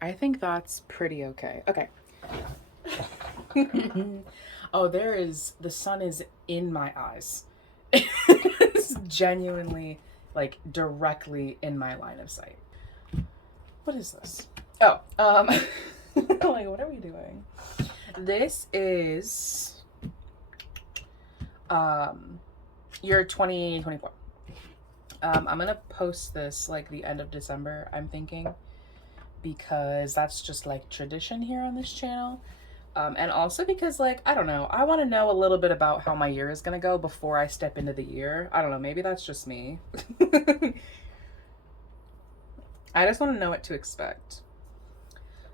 I think that's pretty okay. Okay. Oh, the sun is in my eyes. It's genuinely, like, directly in my line of sight. What is this? Oh, like, what are we doing? This is, um, year 2024. I'm gonna post this, like, the end of December, I'm thinking, because that's just, like, tradition here on this channel. And also because, like, I don't know, I want to know a little bit about how my year is going to go before I step into the year. I don't know, maybe that's just me. I just want to know what to expect.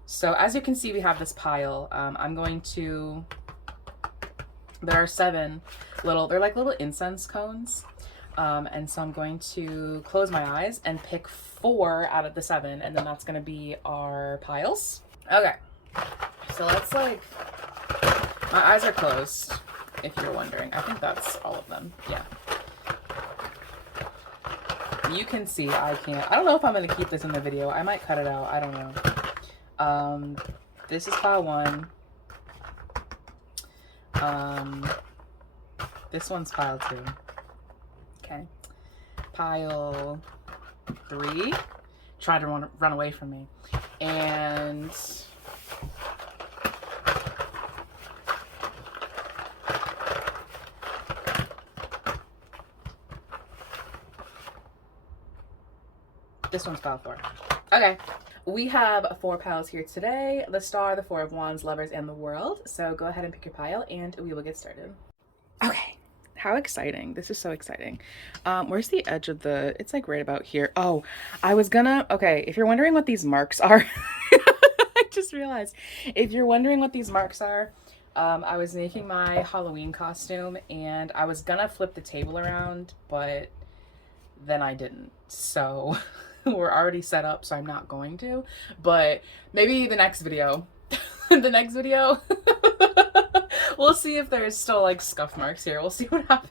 So as you can see, we have this pile. I'm going to, there are 7 little, they're like little incense cones. And so I'm going to close my eyes and pick 4 out of the 7, and then that's going to be our piles. Okay, so let's, like, my eyes are closed, if you're wondering. I think that's all of them. Yeah. You can see I can't. I don't know if I'm going to keep this in the video. I might cut it out. I don't know. This is pile 1. This one's pile 2. Okay. Pile 3. Tried to run away from me. And this one's pile 4. Okay. We have 4 piles here today. The Star, the 4 of Wands, Lovers, and the World. So go ahead and pick your pile and we will get started. Okay. How exciting. This is so exciting. Where's the edge of the, it's like right about here. Oh, I was gonna, okay, if you're wondering what these marks are, I just realized, if you're wondering what these marks are, I was making my Halloween costume and I was gonna flip the table around, but then I didn't. So we're already set up, so I'm not going to, but maybe the next video, the next video, we'll see if there's still like scuff marks here. We'll see what happens.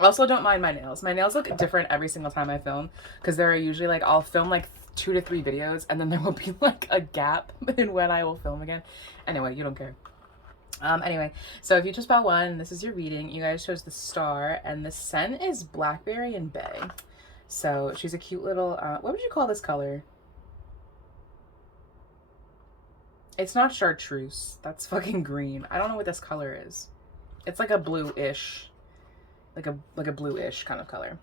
Also, don't mind my nails. My nails look different every single time I film because there are usually like, I'll film like 2 to 3 videos and then there will be like a gap in when I will film again. Anyway, you don't care. Anyway, so if you chose pile 1, this is your reading. You guys chose the Star, and the scent is Blackberry and Bay. So she's a cute little, what would you call this color? It's not chartreuse. That's fucking green. I don't know what this color is. It's like a blue-ish, like a blue-ish kind of color.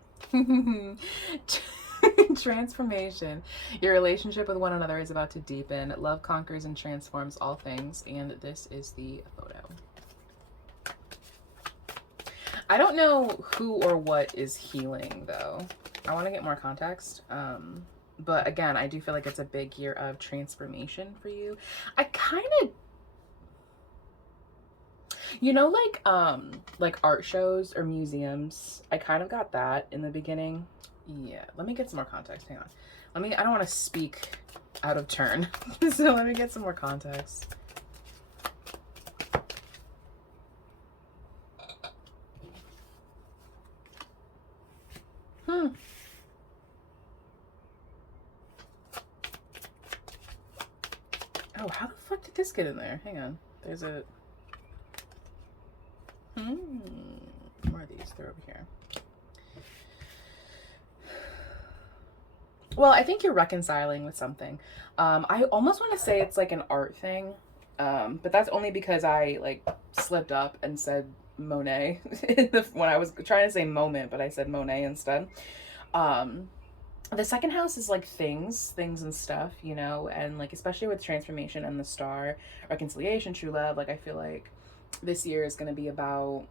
Transformation. Your relationship with one another is about to deepen. Love conquers and transforms all things. And this is the photo. I don't know who or what is healing, though. I want to get more context. But again, I do feel like it's a big year of transformation for you. I kind of, you know, like art shows or museums, I kind of got that in the beginning. Yeah, let me get some more context. Hang on. I don't want to speak out of turn. So let me get some more context. Oh, how the fuck did this get in there? Hang on. There's a... Where are these? They're over here. Well, I think you're reconciling with something. I almost want to say it's like an art thing. But that's only because I like slipped up and said Monet when I was trying to say moment, but I said Monet instead. The second house is like things and stuff, you know, and like especially with transformation and the Star, reconciliation, true love, like I feel like this year is going to be about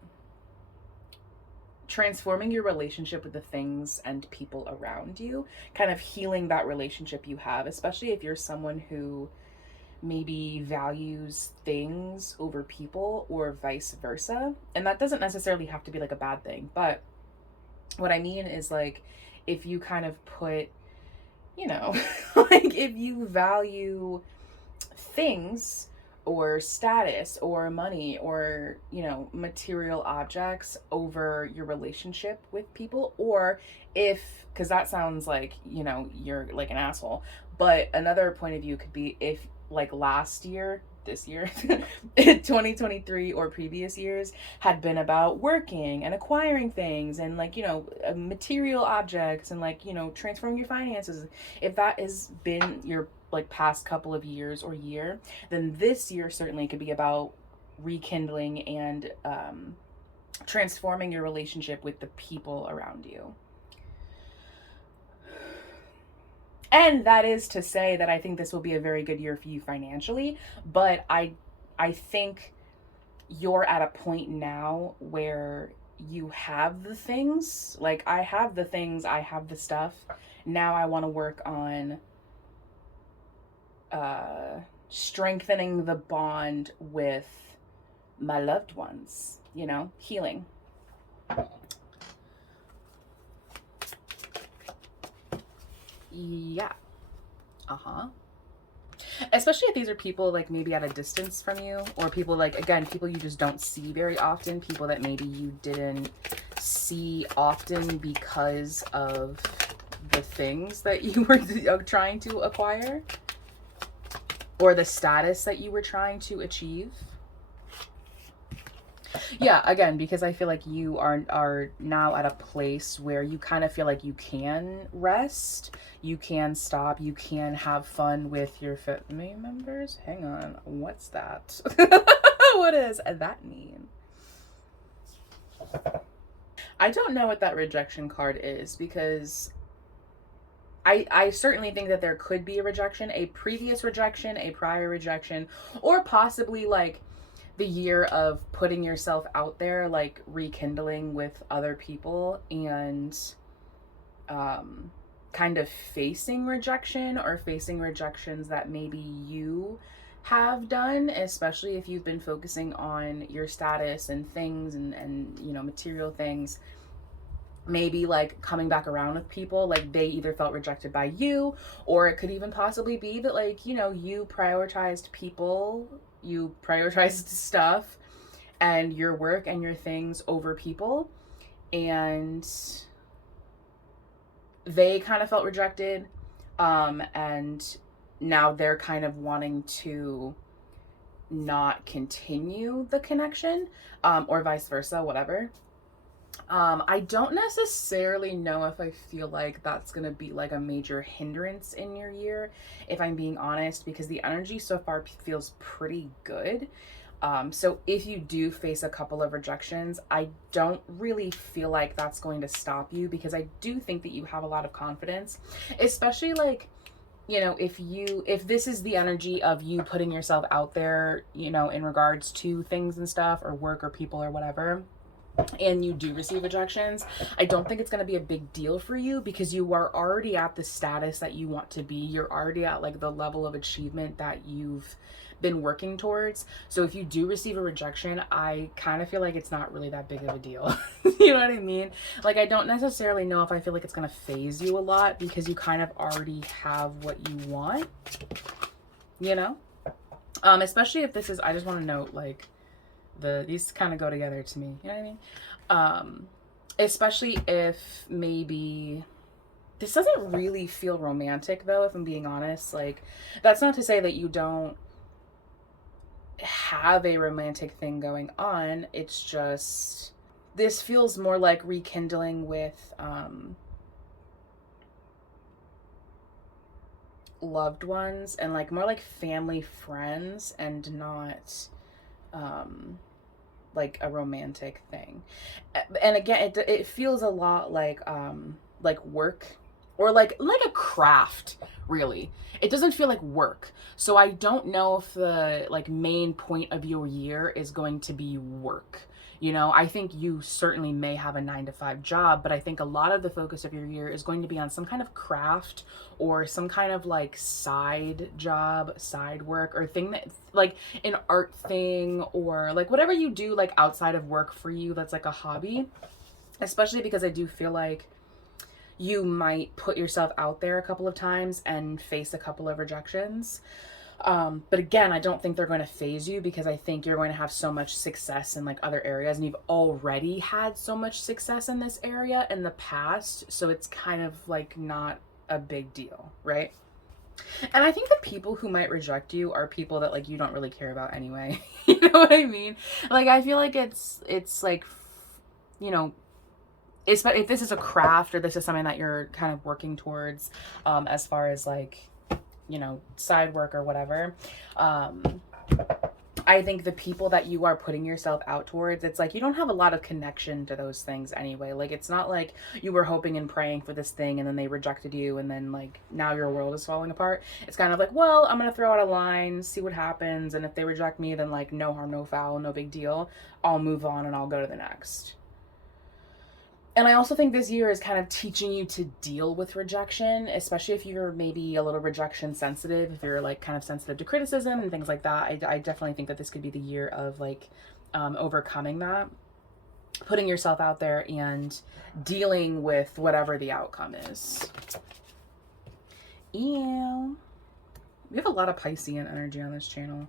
transforming your relationship with the things and people around you, kind of healing that relationship you have, especially if you're someone who maybe values things over people or vice versa. And that doesn't necessarily have to be like a bad thing, but what I mean is like if you kind of put, you know, like if you value things or status or money or, you know, material objects over your relationship with people, or if, because that sounds like, you know, you're like an asshole, But another point of view could be if like last year, this year, 2023 or previous years had been about working and acquiring things and like, material objects and like, transforming your finances. If that has been your like past couple of years or year, then this year certainly could be about rekindling and transforming your relationship with the people around you. And that is to say that I think this will be a very good year for you financially, but I think you're at a point now where you have the things. Like I have the things, I have the stuff. Now I want to work on strengthening the bond with my loved ones, healing. Yeah. Especially if these are people like maybe at a distance from you, or people like, again, people you just don't see very often, people that maybe you didn't see often because of the things that you were trying to acquire or the status that you were trying to achieve. Yeah, again, because I feel like you are now at a place where you kind of feel like you can rest, you can stop, you can have fun with your family members. Hang on, what's that? What does that mean? I don't know what that rejection card is, because I certainly think that there could be a rejection, a previous rejection, a prior rejection, or possibly like the year of putting yourself out there, like rekindling with other people and kind of facing rejection or facing rejections that maybe you have done, especially if you've been focusing on your status and things and material things. Maybe like coming back around with people, like they either felt rejected by you, or it could even possibly be that like, you prioritized people, you prioritized stuff and your work and your things over people, and they kind of felt rejected, and now they're kind of wanting to not continue the connection, or vice versa, whatever. I don't necessarily know if I feel like that's going to be like a major hindrance in your year, if I'm being honest, because the energy so far feels pretty good. So if you do face a couple of rejections, I don't really feel like that's going to stop you, because I do think that you have a lot of confidence, especially like, if this is the energy of you putting yourself out there, in regards to things and stuff or work or people or whatever, and you do receive rejections, I don't think it's going to be a big deal for you, because you are already at the status that you want to be. You're already at like the level of achievement that you've been working towards. So if you do receive a rejection, I kind of feel like it's not really that big of a deal. You know what I mean? Like, I don't necessarily know if I feel like it's going to phase you a lot, because you kind of already have what you want, especially if this is, I just want to note, like, these kind of go together to me, you know what I mean? Especially if maybe this doesn't really feel romantic, though, if I'm being honest. Like, that's not to say that you don't have a romantic thing going on. It's just, this feels more like rekindling with loved ones, and like more like family, friends, and not like a romantic thing. And again, it feels a lot like work, or like a craft, really. It doesn't feel like work. So I don't know if the like main point of your year is going to be work. I think you certainly may have a 9-to-5 job, but I think a lot of the focus of your year is going to be on some kind of craft, or some kind of like side job, side work, or thing that like an art thing, or like whatever you do like outside of work for you that's like a hobby. Especially because I do feel like you might put yourself out there a couple of times and face a couple of rejections. But again, I don't think they're going to phase you, because I think you're going to have so much success in like other areas, and you've already had so much success in this area in the past. So it's kind of like not a big deal, right? And I think the people who might reject you are people that like you don't really care about anyway. You know what I mean? Like I feel like it's like, you know, if this is a craft or this is something that you're kind of working towards, as far as like, you know, side work or whatever, I think the people that you are putting yourself out towards, it's like you don't have a lot of connection to those things anyway. Like it's not like you were hoping and praying for this thing and then they rejected you and then like now your world is falling apart. It's kind of like, well, I'm gonna throw out a line, see what happens, and if they reject me, then like no harm, no foul, no big deal. I'll move on and I'll go to the next. And I also think this year is kind of teaching you to deal with rejection, especially if you're maybe a little rejection sensitive, if you're like kind of sensitive to criticism and things like that. I definitely think that this could be the year of like overcoming that, putting yourself out there and dealing with whatever the outcome is. Ew. We have a lot of Piscean energy on this channel.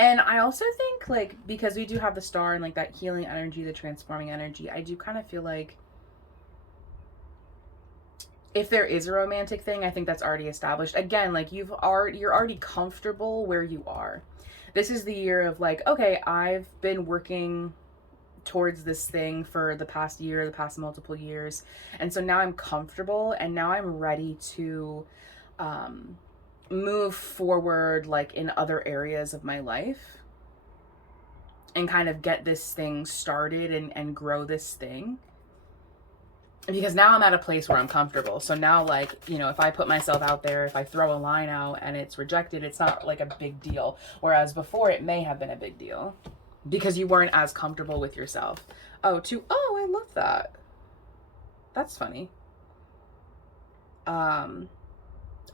And I also think, like, because we do have the star and, like, that healing energy, the transforming energy, I do kind of feel like if there is a romantic thing, I think that's already established. Again, like, you're already comfortable where you are. This is the year of, like, okay, I've been working towards this thing for the past year, the past multiple years. And so now I'm comfortable and now I'm ready to, move forward like in other areas of my life and kind of get this thing started and grow this thing, because now I'm at a place where I'm comfortable. So now, like, you know, if I put myself out there, if I throw a line out and it's rejected, it's not like a big deal, whereas before it may have been a big deal because you weren't as comfortable with yourself. Oh I love that. That's funny.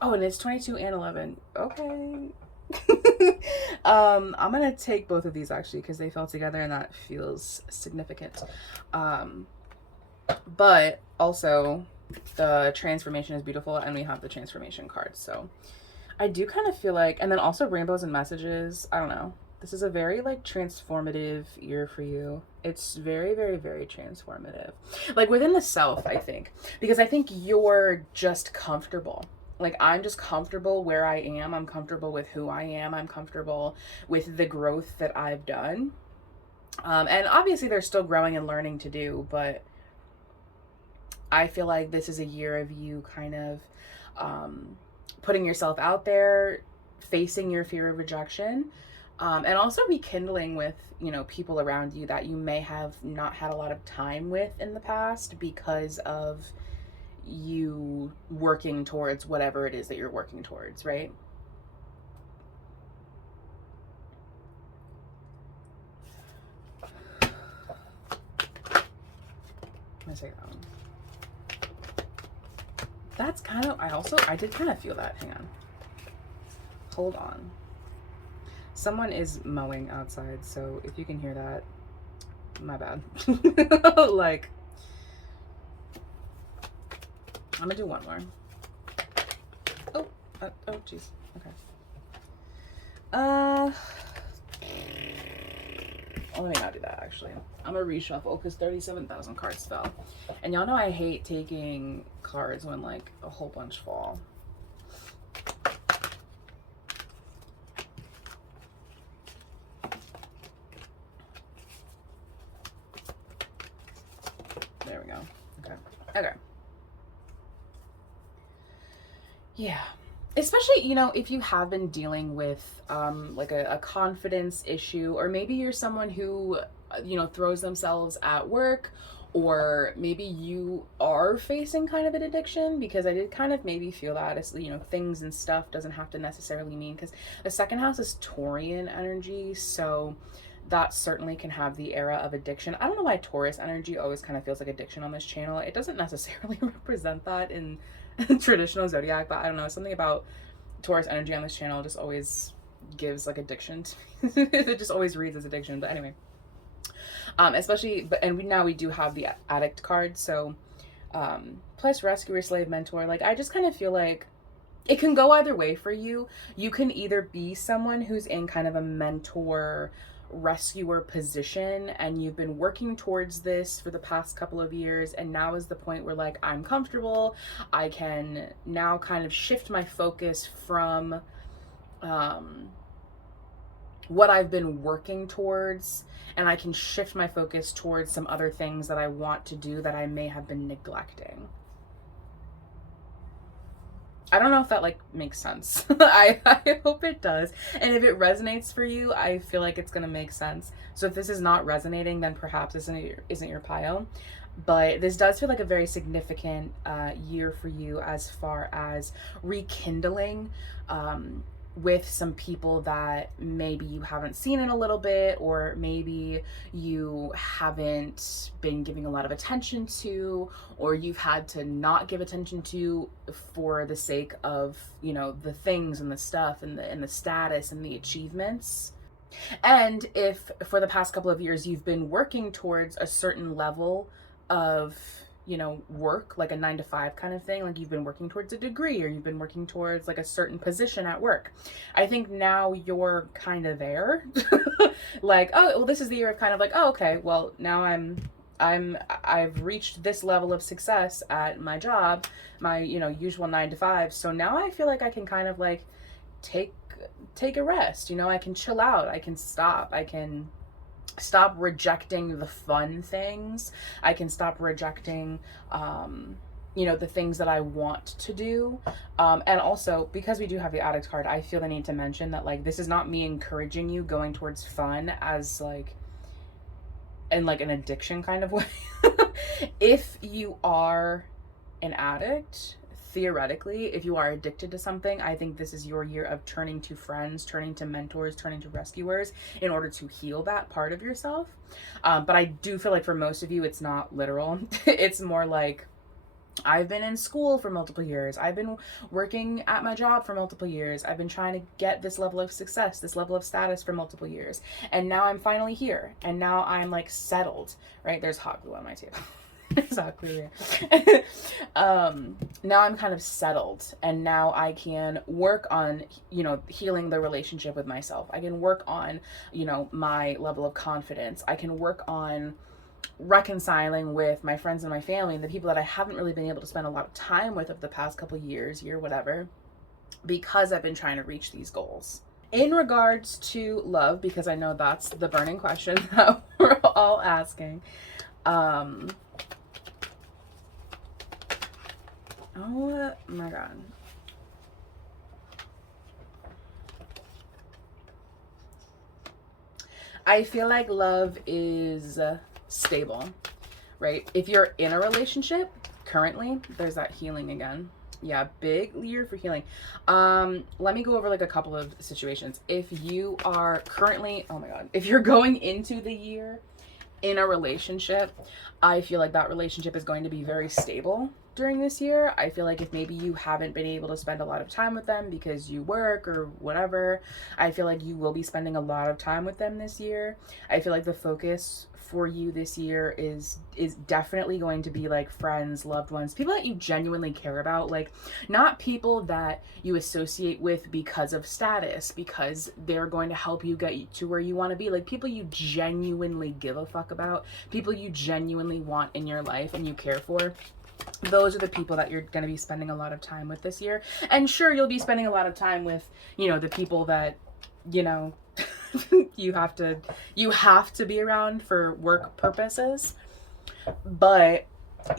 Oh, and it's 22 and 11. Okay. I'm gonna take both of these actually because they fell together and that feels significant. But also the transformation is beautiful and we have the transformation card. So I do kind of feel like, and then also rainbows and messages. I don't know. This is a very like transformative year for you. It's very, very, very transformative. Like within the self, I think, because I think you're just comfortable. Like, I'm just comfortable where I am. I'm comfortable with who I am. I'm comfortable with the growth that I've done. And obviously there's still growing and learning to do, but I feel like this is a year of you kind of putting yourself out there, facing your fear of rejection, and also rekindling with, you know, people around you that you may have not had a lot of time with in the past because of you working towards whatever it is that you're working towards, right? I'm gonna say that one. That's kind of, I did kind of feel that. Hang on. Hold on. Someone is mowing outside, so if you can hear that, my bad. Like, I'm gonna do one more. Oh, jeez. Okay. Let me not do that, actually. I'm gonna reshuffle because 37,000 cards fell. And y'all know I hate taking cards when, like, a whole bunch fall. There we go. Okay. Yeah. Especially, you know, if you have been dealing with like a confidence issue, or maybe you're someone who, you know, throws themselves at work, or maybe you are facing kind of an addiction, because I did kind of maybe feel that as, you know, things and stuff doesn't have to necessarily mean, because the second house is Taurian energy, so that certainly can have the era of addiction. I don't know why Taurus energy always kind of feels like addiction on this channel. It doesn't necessarily represent that in traditional zodiac, but I don't know, something about Taurus energy on this channel just always gives like addiction to me. It just always reads as addiction. But anyway, especially, now we do have the addict card, so plus rescuer, slave, mentor. Like, I just kind of feel like it can go either way for you. You can either be someone who's in kind of a mentor rescuer position and you've been working towards this for the past couple of years, and now is the point where like I'm comfortable, I can now kind of shift my focus from what I've been working towards, and I can shift my focus towards some other things that I want to do that I may have been neglecting. I don't know if that like makes sense. I hope it does. And if it resonates for you, I feel like it's gonna make sense. So if this is not resonating, then perhaps this isn't your pile. But this does feel like a very significant year for you as far as rekindling with some people that maybe you haven't seen in a little bit, or maybe you haven't been giving a lot of attention to, or you've had to not give attention to for the sake of, you know, the things and the stuff and the status and the achievements. And if for the past couple of years you've been working towards a certain level of, you know, work, like a 9-to-5 kind of thing, like you've been working towards a degree, or you've been working towards like a certain position at work, I think now you're kind of there. Like, oh, well, this is the year of kind of like, oh, okay, well, now I've reached this level of success at my job, my, you know, usual 9-to-5. So now I feel like I can kind of like take a rest, you know, I can chill out, I can stop rejecting the fun things. I can stop rejecting, you know, the things that I want to do. And also, because we do have the addict card, I feel the need to mention that, like, this is not me encouraging you going towards fun as, like, in, like, an addiction kind of way. If you are an addict, theoretically, if you are addicted to something, I think this is your year of turning to friends, turning to mentors, turning to rescuers in order to heal that part of yourself. But I do feel like for most of you, it's not literal. It's more like, I've been in school for multiple years. I've been working at my job for multiple years. I've been trying to get this level of success, this level of status for multiple years. And now I'm finally here. And now I'm like settled, right? There's hot glue on my table. Exactly. Now I'm kind of settled, and now I can work on, you know, healing the relationship with myself. I can work on, you know, my level of confidence. I can work on reconciling with my friends and my family and the people that I haven't really been able to spend a lot of time with over the past couple years, year, whatever, because I've been trying to reach these goals. In regards to love, because I know that's the burning question that we're all asking, oh my God. I feel like love is stable, right? If you're in a relationship currently, there's that healing again. Yeah, big year for healing. Let me go over like a couple of situations. If you are currently, oh my God, if you're going into the year in a relationship, I feel like that relationship is going to be very stable during this year. I feel like if maybe you haven't been able to spend a lot of time with them because you work or whatever, I feel like you will be spending a lot of time with them this year. I feel like the focus for you this year is definitely going to be like friends, loved ones, people that you genuinely care about, like not people that you associate with because of status, because they're going to help you get to where you want to be, like people you genuinely give a fuck about, people you genuinely want in your life and you care for. Those are the people that you're going to be spending a lot of time with this year. And sure, you'll be spending a lot of time with, you know, the people that, you know, you have to be around for work purposes. But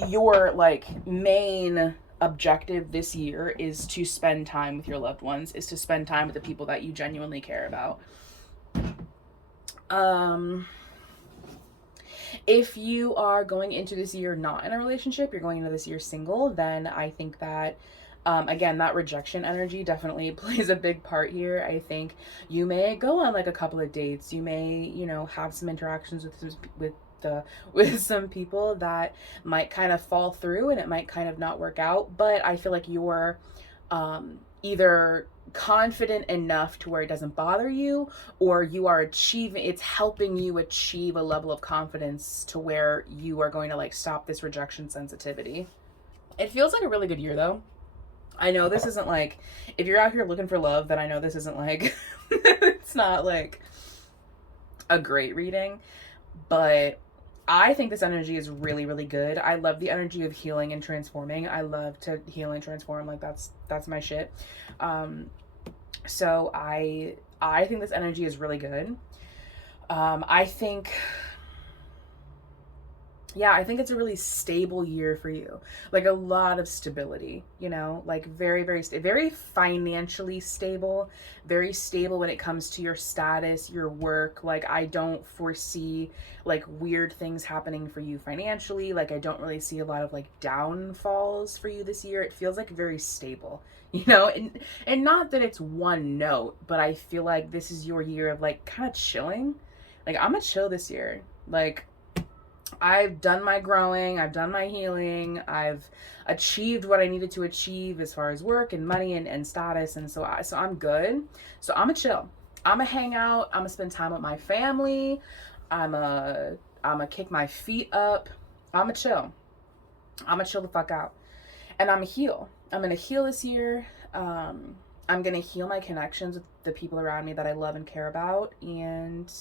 your like main objective this year is to spend time with your loved ones, is to spend time with the people that you genuinely care about. If you are going into this year not in a relationship, you're going into this year single, then I think that, again, that rejection energy definitely plays a big part here. I think you may go on like a couple of dates. You may, you know, have some interactions with some people that might kind of fall through and it might kind of not work out. But I feel like you're either confident enough to where it doesn't bother you, or you are it's helping you achieve a level of confidence to where you are going to like stop this rejection sensitivity. It feels like a really good year though. I know this isn't like, if you're out here looking for love, then I know this isn't like, it's not like, a great reading, but I think this energy is really, really good. I love the energy of healing and transforming. I love to heal and transform. Like that's my shit. Um, so I think this energy is really good. I think, yeah, I think it's a really stable year for you. Like a lot of stability, you know, like very, very financially stable, very stable when it comes to your status, your work. Like I don't foresee like weird things happening for you financially. Like I don't really see a lot of like downfalls for you this year. It feels like very stable, you know, and not that it's one note, but I feel like this is your year of like kind of chilling. Like I'm gonna chill this year. Like I've done my growing, I've done my healing, I've achieved what I needed to achieve as far as work and money and status, and so I'm good. So I'm gonna chill. I'm gonna hang out. I'm gonna spend time with my family. I'm gonna kick my feet up. I'm gonna chill. I'm gonna chill the fuck out, and I'm gonna heal. I'm gonna heal this year. I'm gonna heal my connections with the people around me that I love and care about, and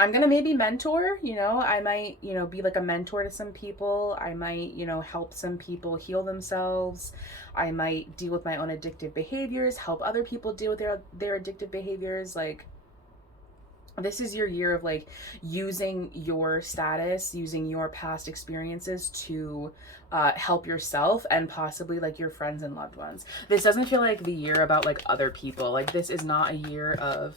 I'm gonna maybe mentor, you know, I might, you know, be like a mentor to some people. I might, you know, help some people heal themselves. I might deal with my own addictive behaviors, help other people deal with their addictive behaviors. Like this is your year of like using your status, using your past experiences to help yourself and possibly like your friends and loved ones. This doesn't feel like the year about like other people. Like this is not a year of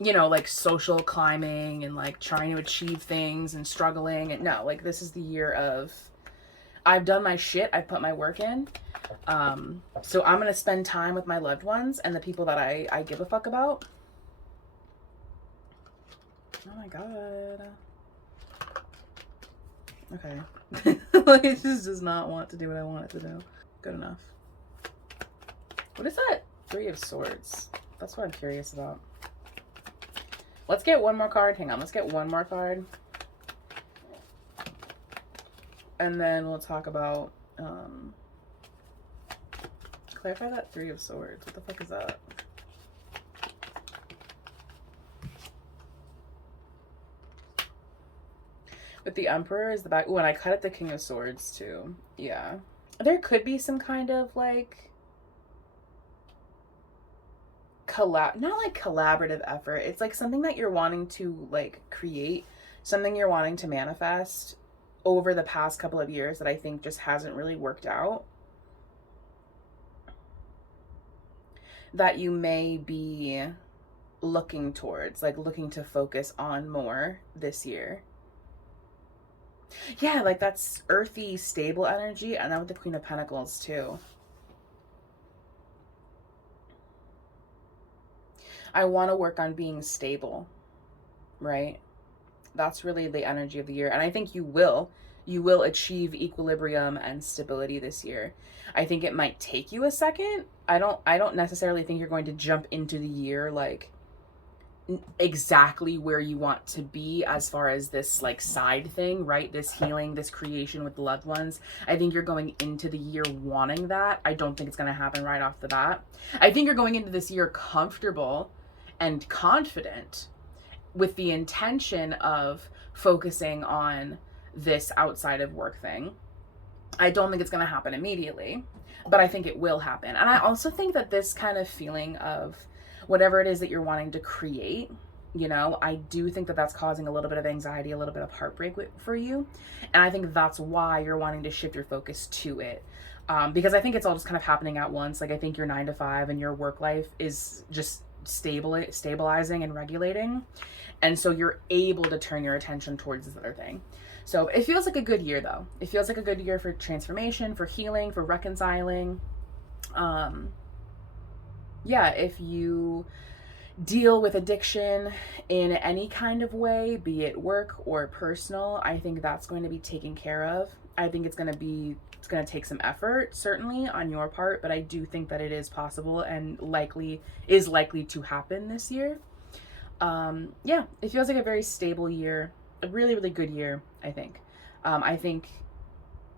you know, like social climbing and like trying to achieve things and struggling. And no, like this is the year of I've done my shit, I've put my work in. So I'm gonna spend time with my loved ones and the people that I give a fuck about. Oh my god. Okay. Like it just does not want to do what I want it to do. Good enough. What is that? 3 of Swords. That's what I'm curious about. Let's get one more card. Hang on, let's get one more card. And then we'll talk about, clarify that 3 of Swords. What the fuck is that? With the Emperor is the back. Ooh, and I cut at the King of Swords too. Yeah. There could be some kind of like, not like collaborative effort. It's like something that you're wanting to like create, something you're wanting to manifest over the past couple of years that I think just hasn't really worked out, that you may be looking towards, like looking to focus on more this year. Yeah, like that's earthy, stable energy, and then with the Queen of Pentacles too. I want to work on being stable, right? That's really the energy of the year. And I think you will achieve equilibrium and stability this year. I think it might take you a second. I don't necessarily think you're going to jump into the year like exactly where you want to be as far as this like side thing, right? This healing, this creation with the loved ones. I think you're going into the year wanting that. I don't think it's going to happen right off the bat. I think you're going into this year comfortable and confident with the intention of focusing on this outside of work thing. I don't think it's going to happen immediately, but I think it will happen. And I also think that this kind of feeling of whatever it is that you're wanting to create, you know, I do think that that's causing a little bit of anxiety, a little bit of heartbreak for you. And I think that's why you're wanting to shift your focus to it. Because I think it's all just kind of happening at once. Like I think your 9 to 5 and your work life is just stabilizing and regulating, and so you're able to turn your attention towards this other thing. So it feels like a good year though. It feels like a good year for transformation, for healing, for reconciling. Yeah, if you deal with addiction in any kind of way, be it work or personal, I think that's going to be taken care of. I think it's going to take some effort, certainly on your part, but I do think that it is possible and likely to happen this year. Yeah, it feels like a very stable year, a really, really good year, I think. I think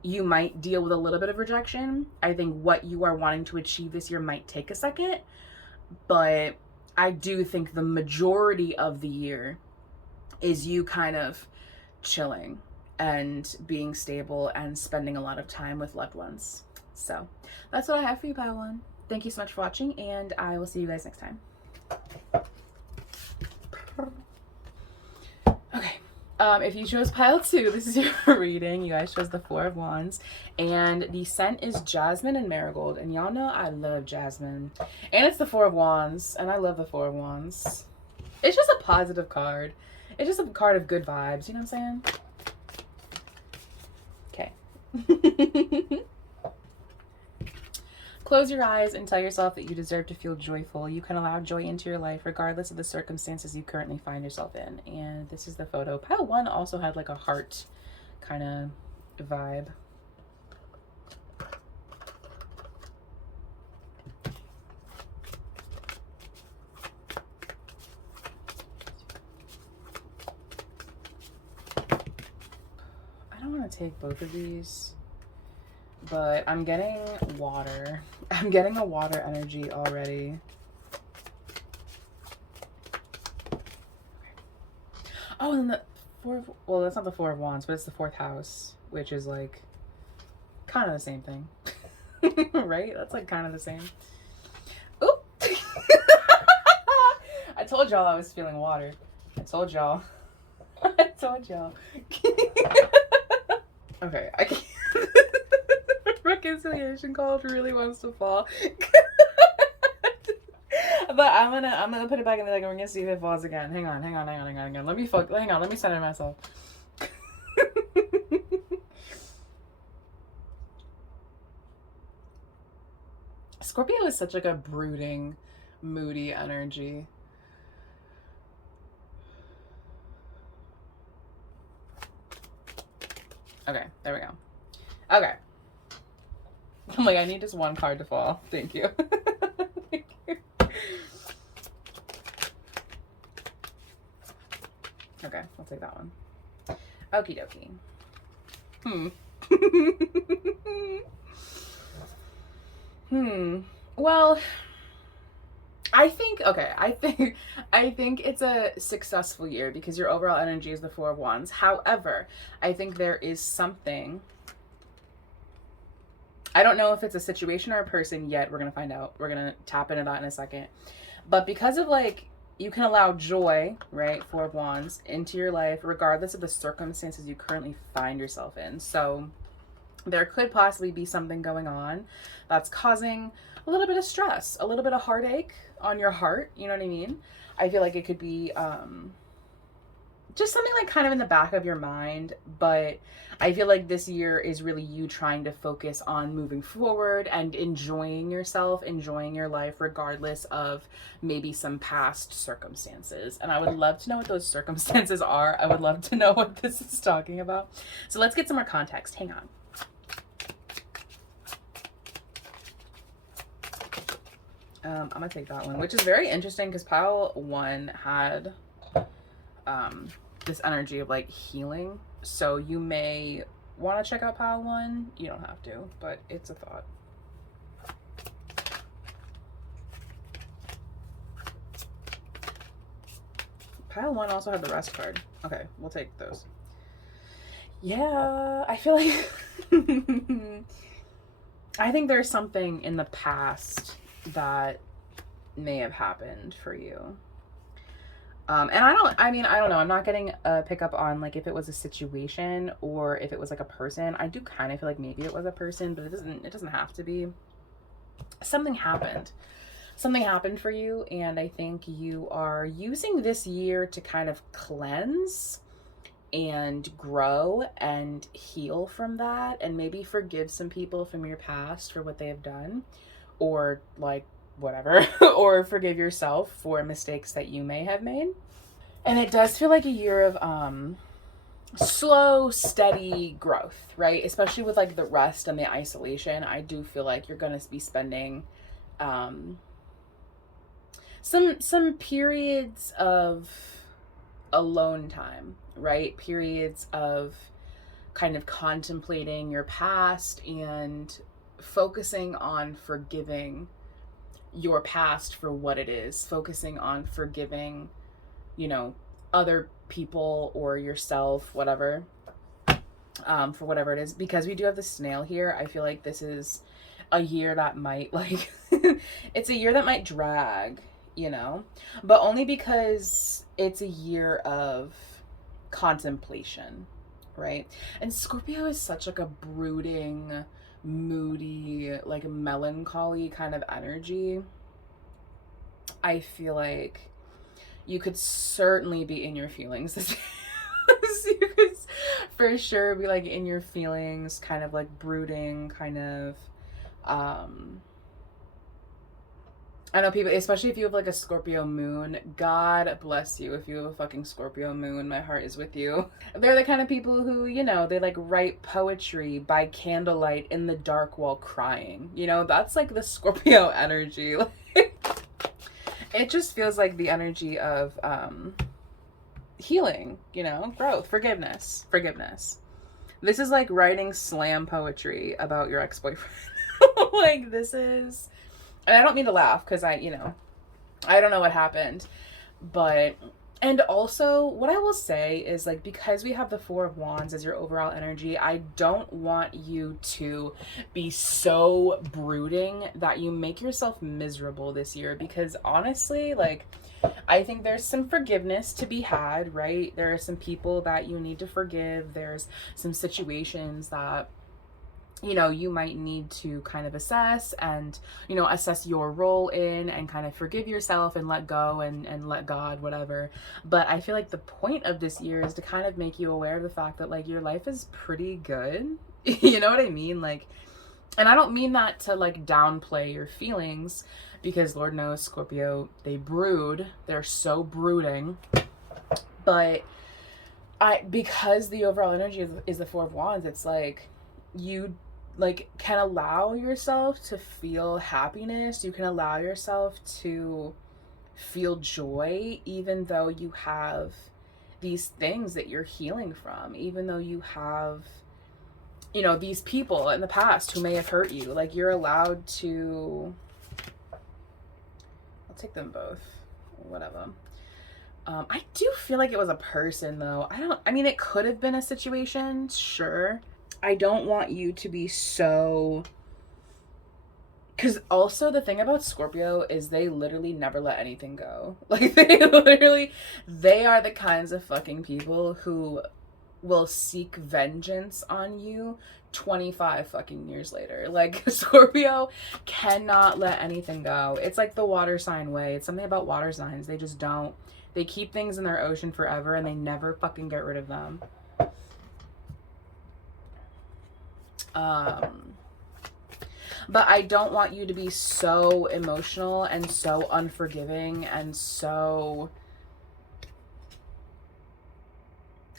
you might deal with a little bit of rejection. I think what you are wanting to achieve this year might take a second, but I do think the majority of the year is you kind of chilling and being stable and spending a lot of time with loved ones. So that's what I have for you, pile one. Thank you so much for watching, and I will see you guys next time. Okay. If you chose pile 2, this is your reading. You guys chose the 4 of Wands, and the scent is jasmine and marigold. And y'all know I love jasmine, and it's the 4 of Wands, and I love the 4 of Wands. It's just a positive card. It's just a card of good vibes. You know what I'm saying? Okay. Close your eyes and tell yourself that you deserve to feel joyful. You can allow joy into your life regardless of the circumstances you currently find yourself in. And this is the photo. Pile 1 also had like a heart kind of vibe. I don't want to take both of these, but I'm getting water. I'm getting a water energy already. Oh, and the 4 of, well, that's not the 4 of Wands, but it's the 4th house, which is like kind of the same thing. Right? That's like kind of the same. Oop! I told y'all I was feeling water. I told y'all. I told y'all. Okay, I can't. Reconciliation call really wants to fall. But I'm gonna put it back in the leg and we're gonna see if it falls again. Hang on. Let me let me center myself. Scorpio is such like a brooding, moody energy. Okay, there we go. Okay. I'm like, I need just one card to fall. Thank you. Thank you. Okay, I'll take that one. Okie dokie. Well, I think it's a successful year because your overall energy is the 4 of Wands. However, I think there is something, I don't know if it's a situation or a person yet. We're going to find out. We're going to tap into that in a second. But because of like, you can allow joy, right, 4 of Wands, into your life regardless of the circumstances you currently find yourself in. So there could possibly be something going on that's causing a little bit of stress, a little bit of heartache on your heart. You know what I mean? I feel like it could be just something like kind of in the back of your mind, but I feel like this year is really you trying to focus on moving forward and enjoying yourself, enjoying your life, regardless of maybe some past circumstances. And I would love to know what those circumstances are. I would love to know what this is talking about. So let's get some more context. Hang on. I'm gonna take that one, which is very interesting because pile 1 had this energy of like healing. So you may want to check out pile 1. You don't have to, but it's a thought. Pile 1 also had the rest card. Okay, we'll take those. Yeah, I feel like I think there's something in the past that may have happened for you. And I don't know. I'm not getting a pickup on like if it was a situation or if it was like a person. I do kind of feel like maybe it was a person, but it doesn't have to be. Something happened. Something happened for you, and I think you are using this year to kind of cleanse and grow and heal from that, and maybe forgive some people from your past for what they have done, or like whatever, or forgive yourself for mistakes that you may have made. And it does feel like a year of slow, steady growth, right? Especially with like the rest and the isolation. I do feel like you're going to be spending some periods of alone time, right? Periods of kind of contemplating your past and focusing on forgiving your past for what it is, focusing on forgiving, you know, other people or yourself, whatever, for whatever it is. Because we do have the snail here, I feel like this is a year that might, like, it's a year that might drag, you know, but only because it's a year of contemplation, right? And Scorpio is such like a brooding, moody, like melancholy kind of energy. I feel like you could certainly be in your feelings this you could for sure be like in your feelings, kind of like brooding, kind of I know people, especially if you have like a Scorpio moon, God bless you if you have a fucking Scorpio moon, my heart is with you. They're the kind of people who, you know, they like write poetry by candlelight in the dark while crying. You know, that's like the Scorpio energy. It just feels like the energy of healing, you know, growth, forgiveness. This is like writing slam poetry about your ex-boyfriend. Like, this is, and I don't mean to laugh because I don't know what happened, but, and also what I will say is, like, because we have the Four of Wands as your overall energy, I don't want you to be so brooding that you make yourself miserable this year, because honestly, like, I think there's some forgiveness to be had, right? There are some people that you need to forgive. There's some situations that, you know, you might need to kind of assess and, you know, assess your role in and kind of forgive yourself and let go and let God, whatever. But I feel like the point of this year is to kind of make you aware of the fact that, like, your life is pretty good. You know what I mean? Like, and I don't mean that to like downplay your feelings, because Lord knows Scorpio, they brood. They're so brooding. But because the overall energy is the Four of Wands, it's like you like can allow yourself to feel happiness. You can allow yourself to feel joy, even though you have these things that you're healing from, even though you have, you know, these people in the past who may have hurt you. Like, you're allowed to, I'll take them both, whatever. I do feel like it was a person though. I mean, it could have been a situation, sure. I don't want you to be so, because also the thing about Scorpio is they literally never let anything go. Like, they are the kinds of fucking people who will seek vengeance on you 25 fucking years later. Like, Scorpio cannot let anything go. It's like the water sign way. It's something about water signs. They just don't. They keep things in their ocean forever and they never fucking get rid of them. But I don't want you to be so emotional and so unforgiving and so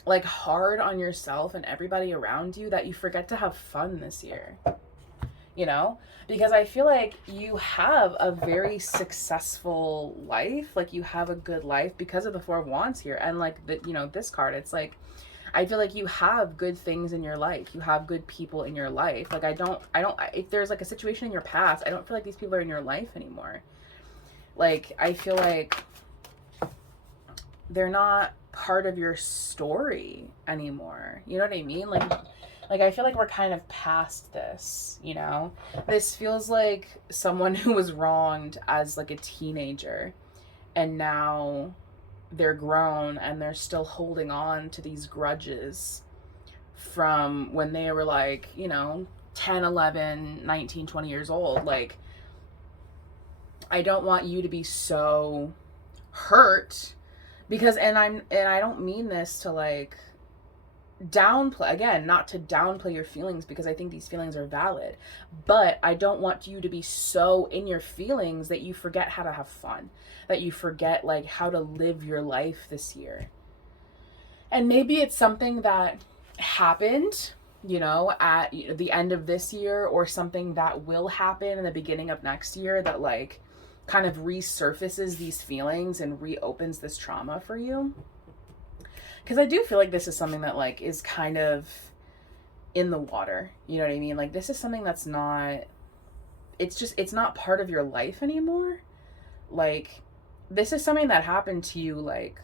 like hard on yourself and everybody around you that you forget to have fun this year, you know? Because I feel like you have a very successful life. Like, you have a good life because of the Four of Wands here. And like, the, you know, this card, it's like, I feel like you have good things in your life. You have good people in your life. Like, I don't, if there's like a situation in your past, I don't feel like these people are in your life anymore. Like, I feel like they're not part of your story anymore. You know what I mean? Like I feel like we're kind of past this, you know? This feels like someone who was wronged as like a teenager, and now they're grown and they're still holding on to these grudges from when they were like, you know, 10, 11, 19, 20 years old. Like, I don't want you to be so hurt because, and I don't mean this to like downplay, again, not to downplay your feelings, because I think these feelings are valid, but I don't want you to be so in your feelings that you forget how to have fun, that you forget like how to live your life this year. And maybe it's something that happened, you know, at the end of this year, or something that will happen in the beginning of next year that like kind of resurfaces these feelings and reopens this trauma for you. Because I do feel like this is something that like is kind of in the water. You know what I mean? Like, this is something that's not it's not part of your life anymore. Like, this is something that happened to you like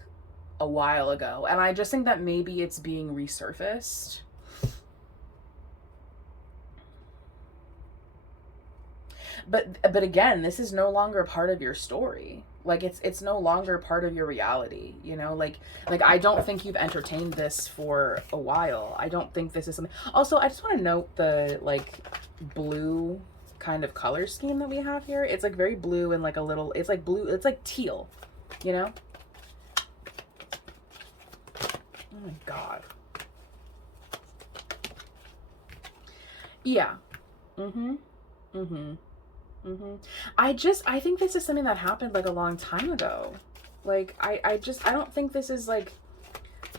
a while ago, and I just think that maybe it's being resurfaced. But again, this is no longer part of your story. Like, it's no longer part of your reality, you know? Like I don't think you've entertained this for a while. I don't think this is something. Also, I just want to note the like blue kind of color scheme that we have here. It's like very blue and like a little, it's like blue, it's like teal, you know? Oh my god. Yeah. Mm-hmm. Mm-hmm. Mm-hmm. I think this is something that happened like a long time ago. Like, I don't think this is like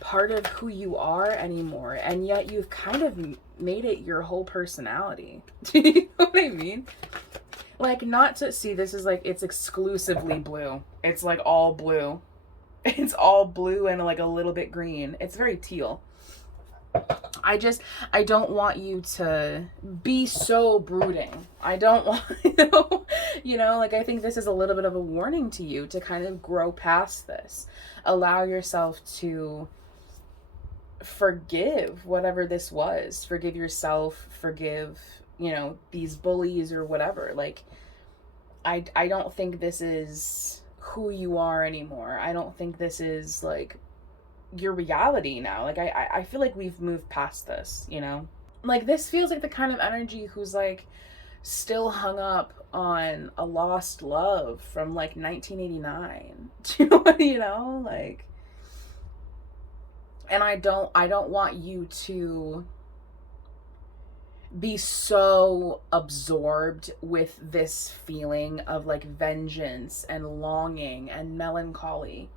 part of who you are anymore. And yet you've kind of made it your whole personality. Do you know what I mean? Like, not to see, this is like, it's exclusively blue. It's like all blue. It's all blue and like a little bit green. It's very teal. I don't want you to be so brooding. I don't want, like, I think this is a little bit of a warning to you to kind of grow past this. Allow yourself to forgive whatever this was. Forgive yourself, forgive, these bullies or whatever. Like, I don't think this is who you are anymore. I don't think this is like your reality now. Like, I feel like we've moved past this, like, this feels like the kind of energy who's like still hung up on a lost love from like 1989. Like, and I don't want you to be so absorbed with this feeling of like vengeance and longing and melancholy,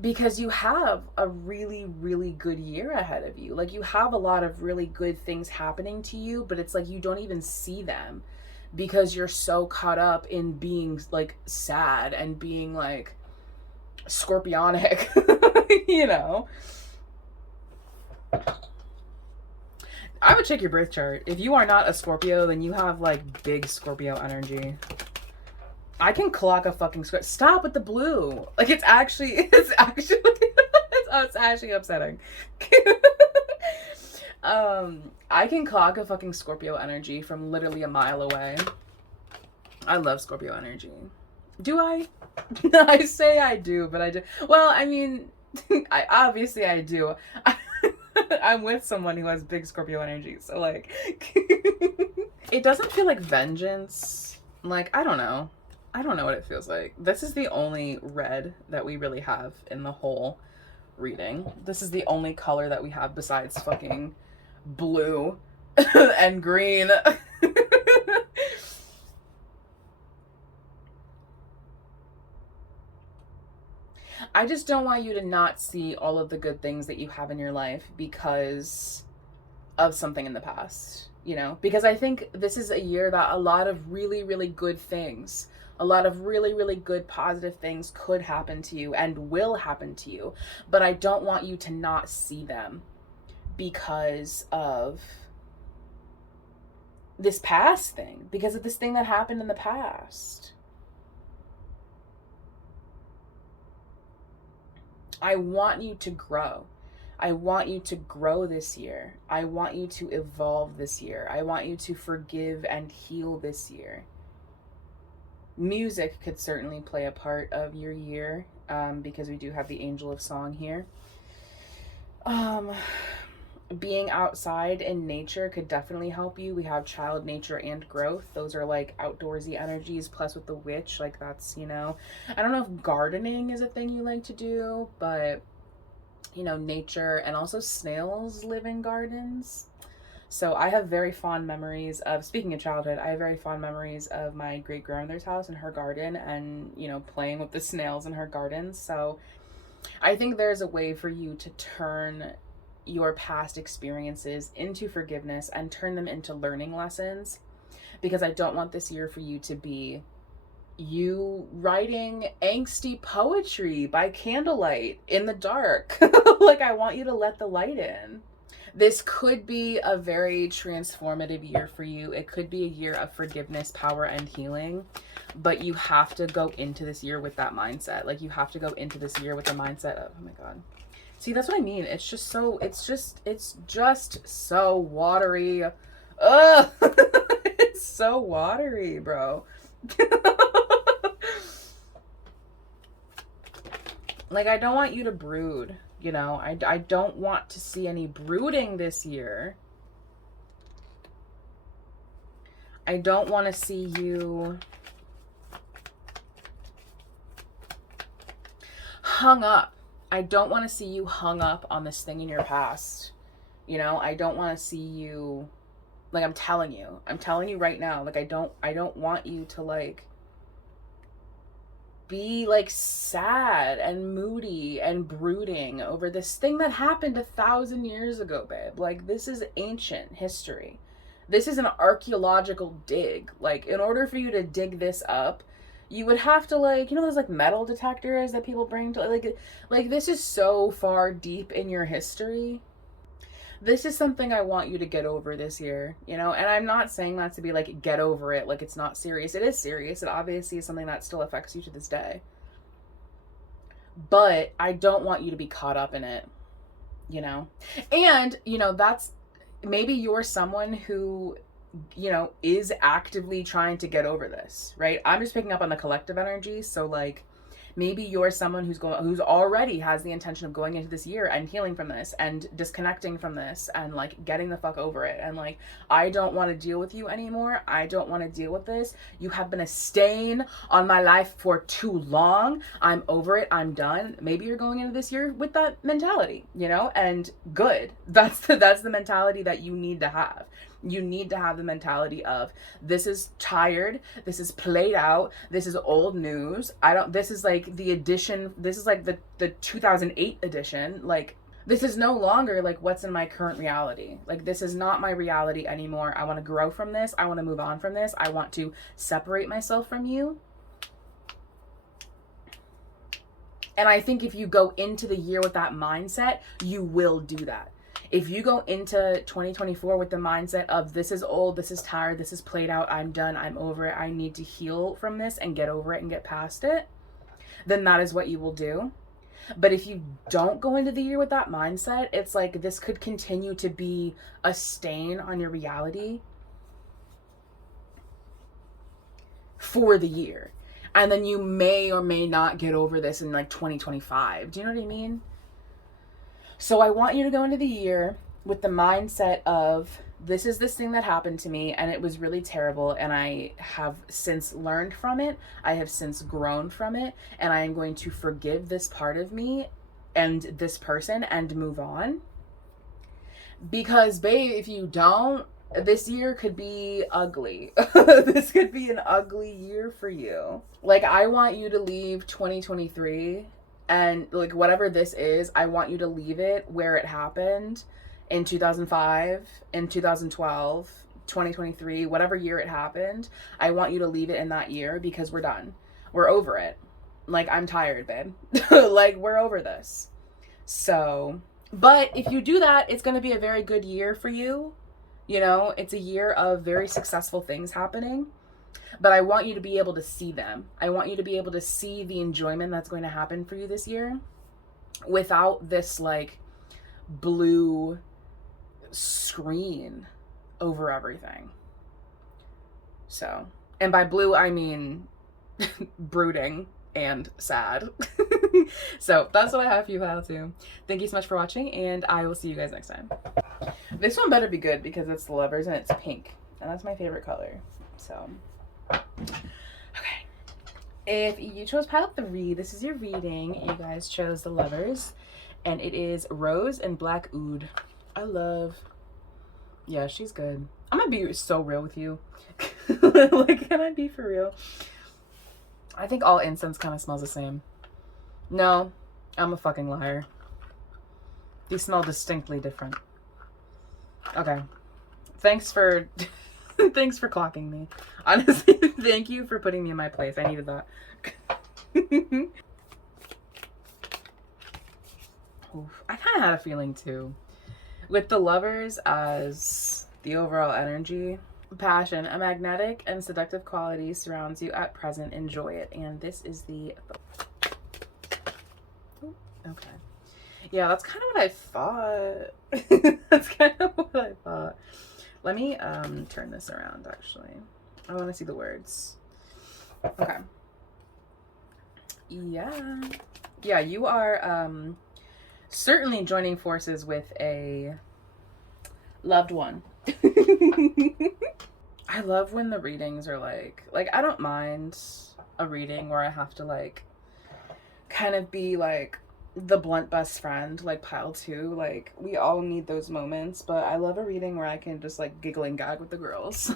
because you have a really, really good year ahead of you. Like, you have a lot of really good things happening to you, but it's like you don't even see them because you're so caught up in being like sad and being like scorpionic. I would check your birth chart. If you are not a Scorpio, then you have like big Scorpio energy. I can clock a fucking Scorpio. Stop with the blue. Like, it's actually upsetting. I can clock a fucking Scorpio energy from literally a mile away. I love Scorpio energy. Do I? I say I do, but I do. Well, I mean, I do. I'm with someone who has big Scorpio energy, so like, it doesn't feel like vengeance. Like, I don't know what it feels like. This is the only red that we really have in the whole reading. This is the only color that we have besides fucking blue and green. I just don't want you to not see all of the good things that you have in your life because of something in the past, because I think this is a year that a lot of really, really good things, a lot of really, really good positive things could happen to you and will happen to you. But I don't want you to not see them because of this past thing, because of this thing that happened in the past. I want you to grow. I want you to grow this year. I want you to evolve this year. I want you to forgive and heal this year. Music could certainly play a part of your year, because we do have the Angel of Song here. Being outside in nature could definitely help you. We have child, nature, and growth. Those are like outdoorsy energies, plus with the witch, like that's, I don't know if gardening is a thing you like to do, but nature, and also snails live in gardens. So I have very fond memories of, speaking of childhood, I have very fond memories of my great grandmother's house and her garden, and playing with the snails in her garden. So I think there's a way for you to turn your past experiences into forgiveness and turn them into learning lessons, because I don't want this year for you to be you writing angsty poetry by candlelight in the dark. Like, I want you to let the light in. This could be a very transformative year for you. It could be a year of forgiveness, power, and healing. But you have to go into this year with that mindset. Like, you have to go into this year with the mindset of, oh my God. See, that's what I mean. It's just so watery. Ugh. It's so watery, bro. Like, I don't want you to brood, you know? I don't want to see any brooding this year. I don't want to see you hung up. I don't want to see you hung up on this thing in your past. You know, I don't want to see you, like, I'm telling you right now, like, I don't want you to, like, be, like, sad and moody and brooding over this thing that happened 1,000 years ago, babe. Like, this is ancient history. This is an archaeological dig. Like, in order for you to dig this up, you would have to, like, you know those, like, metal detectors that people bring to, like this is so far deep in your history. This is something I want you to get over this year, you know? And I'm not saying that to be like, get over it, like it's not serious. It is serious. It obviously is something that still affects you to this day. But I don't want you to be caught up in it, you know? And, you know, that's, maybe you're someone who, you know, is actively trying to get over this, right? I'm just picking up on the collective energy. So, like, maybe you're someone who's already has the intention of going into this year and healing from this and disconnecting from this and, like, getting the fuck over it. And, like, I don't want to deal with you anymore. I don't want to deal with this. You have been a stain on my life for too long. I'm over it. I'm done. Maybe you're going into this year with that mentality, you know, and good. That's the mentality that you need to have. You need to have the mentality of, this is tired, this is played out, this is old news. This is like the edition, this is like the 2008 edition. Like, this is no longer like what's in my current reality. Like, this is not my reality anymore. I want to grow from this. I want to move on from this. I want to separate myself from you. And I think if you go into the year with that mindset, you will do that. If you go into 2024 with the mindset of, this is old, this is tired, this is played out, I'm done, I'm over it, I need to heal from this and get over it and get past it, then that is what you will do. But if you don't go into the year with that mindset, it's like this could continue to be a stain on your reality for the year. And then you may or may not get over this in like 2025. Do you know what I mean? So I want you to go into the year with the mindset of, this is this thing that happened to me and it was really terrible, and I have since learned from it. I have since grown from it, and I am going to forgive this part of me and this person and move on. Because, babe, if you don't, this year could be ugly. This could be an ugly year for you. Like, I want you to leave 2023 and, like, whatever this is, I want you to leave it where it happened in 2005, in 2012, 2023, whatever year it happened. I want you to leave it in that year, because we're done. We're over it. Like, I'm tired, babe. Like, we're over this. So, but if you do that, it's going to be a very good year for you. You know, it's a year of very successful things happening. But I want you to be able to see them. I want you to be able to see the enjoyment that's going to happen for you this year without this, like, blue screen over everything. So, and by blue, I mean brooding and sad. So that's what I have for you, pal, too. Thank you so much for watching, and I will see you guys next time. This one better be good because it's the Lovers and it's pink, and that's my favorite color. So, okay. If you chose pile 3, this is your reading. You guys chose the Lovers, and it is Rose and Black Oud. I love. Yeah, she's good. I'm gonna be so real with you. Like, can I be for real? I think all incense kind of smells the same. No, I'm a fucking liar. These smell distinctly different. Okay. Thanks for thanks for clocking me. Honestly, thank you for putting me in my place. I needed that. Oof. I kind of had a feeling too. With the Lovers as the overall energy. Passion, a magnetic and seductive quality surrounds you at present. Enjoy it. And this is the... Okay. Yeah, that's kind of what I thought. That's kind of what I thought. Let me turn this around, actually. I want to see the words. Okay. Yeah. Yeah, you are certainly joining forces with a loved one. I love when the readings are like I don't mind a reading where I have to like kind of be like the blunt best friend, like pile two. Like, we all need those moments, but I love a reading where I can just like giggle and gag with the girls.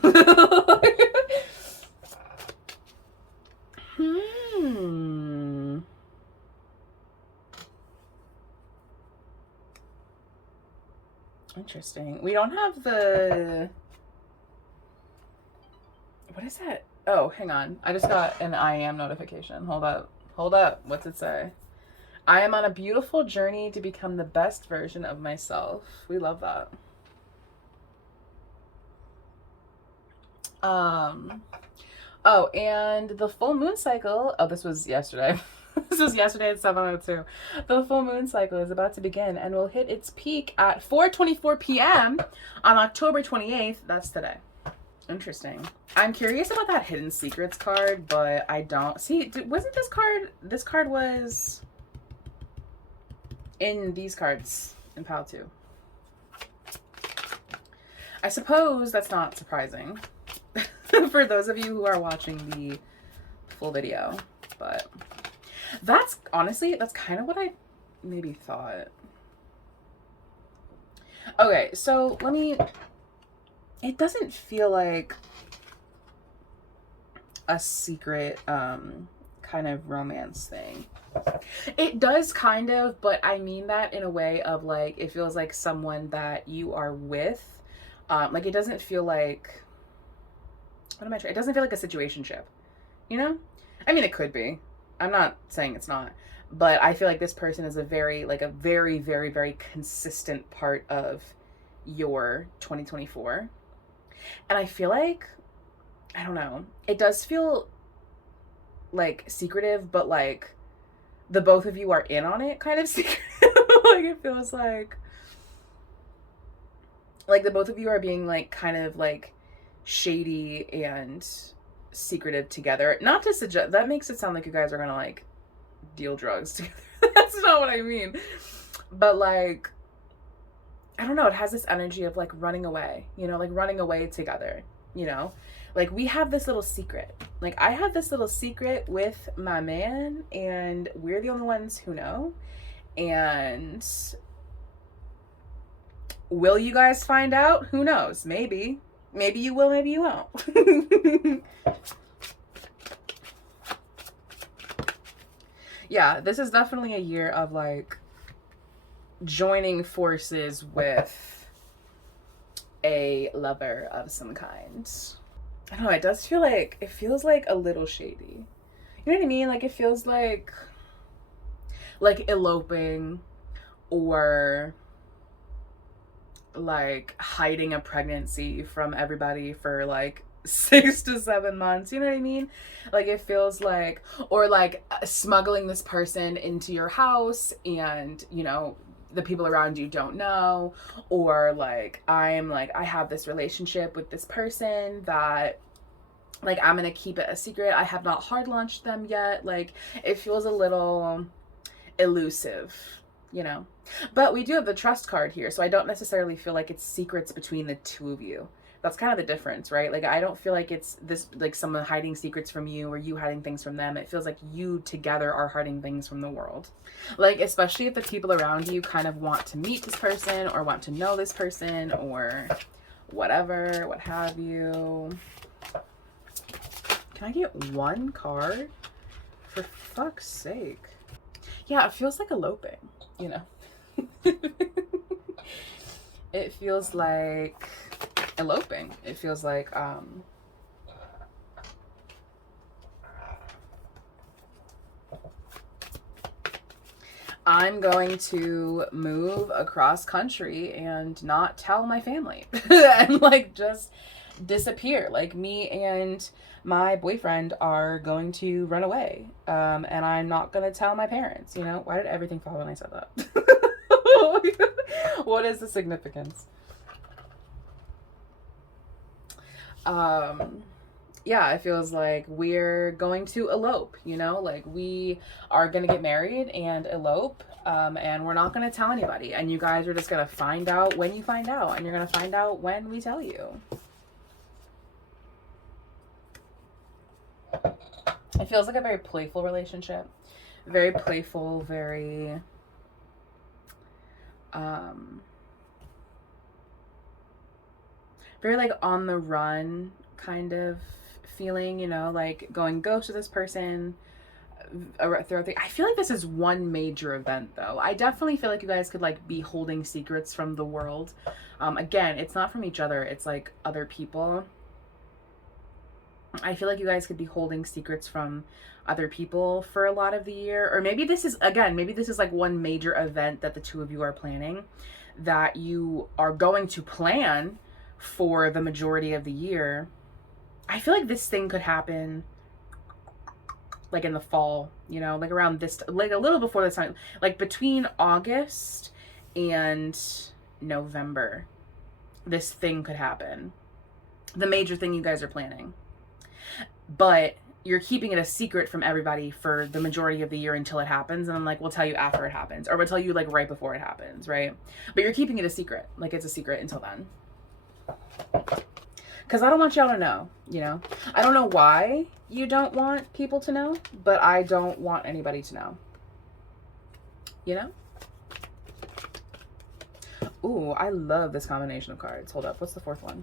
Interesting. We don't have the... What is that? Oh, hang on. I just got an I am notification. Hold up. Hold up. What's it say? I am on a beautiful journey to become the best version of myself. We love that. Oh, and the full moon cycle. Oh, this was yesterday. This was yesterday at 7:02. The full moon cycle is about to begin and will hit its peak at 4:24 p.m. on October 28th. That's today. Interesting. I'm curious about that Hidden Secrets card, but I don't see. Wasn't this card? This card was in these cards in pile 2. I suppose that's not surprising for those of you who are watching the full video, but that's honestly, that's kind of what I maybe thought. Okay, so let me, it doesn't feel like a secret kind of romance thing. It does kind of, but I mean that in a way of like, it feels like someone that you are with. Like, it doesn't feel like, what am I trying? It doesn't feel like a situationship, you know? I mean, it could be. I'm not saying it's not, but I feel like this person is a very, very consistent part of your 2024. And I feel like, I don't know, it does feel like secretive, but like the both of you are in on it kind of secretive. Like, it feels like the both of you are being like kind of like shady and secretive together. Not to suggest, that makes it sound like you guys are gonna like deal drugs together. That's not what I mean. But like, I don't know, it has this energy of like running away, you know, like running away together, you know? Like, we have this little secret. Like, I have this little secret with my man, and we're the only ones who know. And will you guys find out? Who knows? Maybe. Maybe you will, maybe you won't. Yeah, this is definitely a year of like joining forces with a lover of some kind. I don't know, it does feel like, it feels like a little shady. You know what I mean? Like, it feels like eloping, or like hiding a pregnancy from everybody for like 6 to 7 months. You know what I mean? Like, it feels like, or like smuggling this person into your house and, you know, the people around you don't know, or like, I have this relationship with this person that like, I'm gonna keep it a secret. I have not hard launched them yet. Like, it feels a little elusive, you know? But we do have the trust card here, so I don't necessarily feel like it's secrets between the two of you. That's kind of the difference, right? Like, I don't feel like it's this, like, someone hiding secrets from you or you hiding things from them. It feels like you together are hiding things from the world. Like, especially if the people around you kind of want to meet this person or want to know this person or whatever, what have you. Can I get one card? For fuck's sake. Yeah, it feels like eloping, you know? It feels like eloping. It feels like I'm going to move across country and not tell my family and like just disappear. Like me and my boyfriend are going to run away. And I'm not going to tell my parents, you know? Why did everything fall when I said that? What is the significance? Yeah, it feels like we're going to elope, you know, like we are going to get married and elope, and we're not going to tell anybody, and you guys are just going to find out when you find out, and you're going to find out when we tell you. It feels like a very playful relationship, very playful, very very like on the run kind of feeling, you know, like going ghost to this person throughout the. I feel like this is one major event though. I definitely feel like you guys could like be holding secrets from the world. Again, it's not from each other, it's like other people. I feel like you guys could be holding secrets from other people for a lot of the year. Or maybe this is, again, maybe this is like one major event that the two of you are planning, that you are going to plan for the majority of the year. I feel like this thing could happen like in the fall, you know, like around this, like a little before this time, like between August and November, this thing could happen. The major thing you guys are planning. But you're keeping it a secret from everybody for the majority of the year until it happens. And I'm like, we'll tell you after it happens, or we'll tell you like right before it happens, right? But you're keeping it a secret. Like it's a secret until then. Because I don't want y'all to know, you know? I don't know why you don't want people to know, but I don't want anybody to know. You know? Ooh, I love this combination of cards. Hold up, what's the fourth one?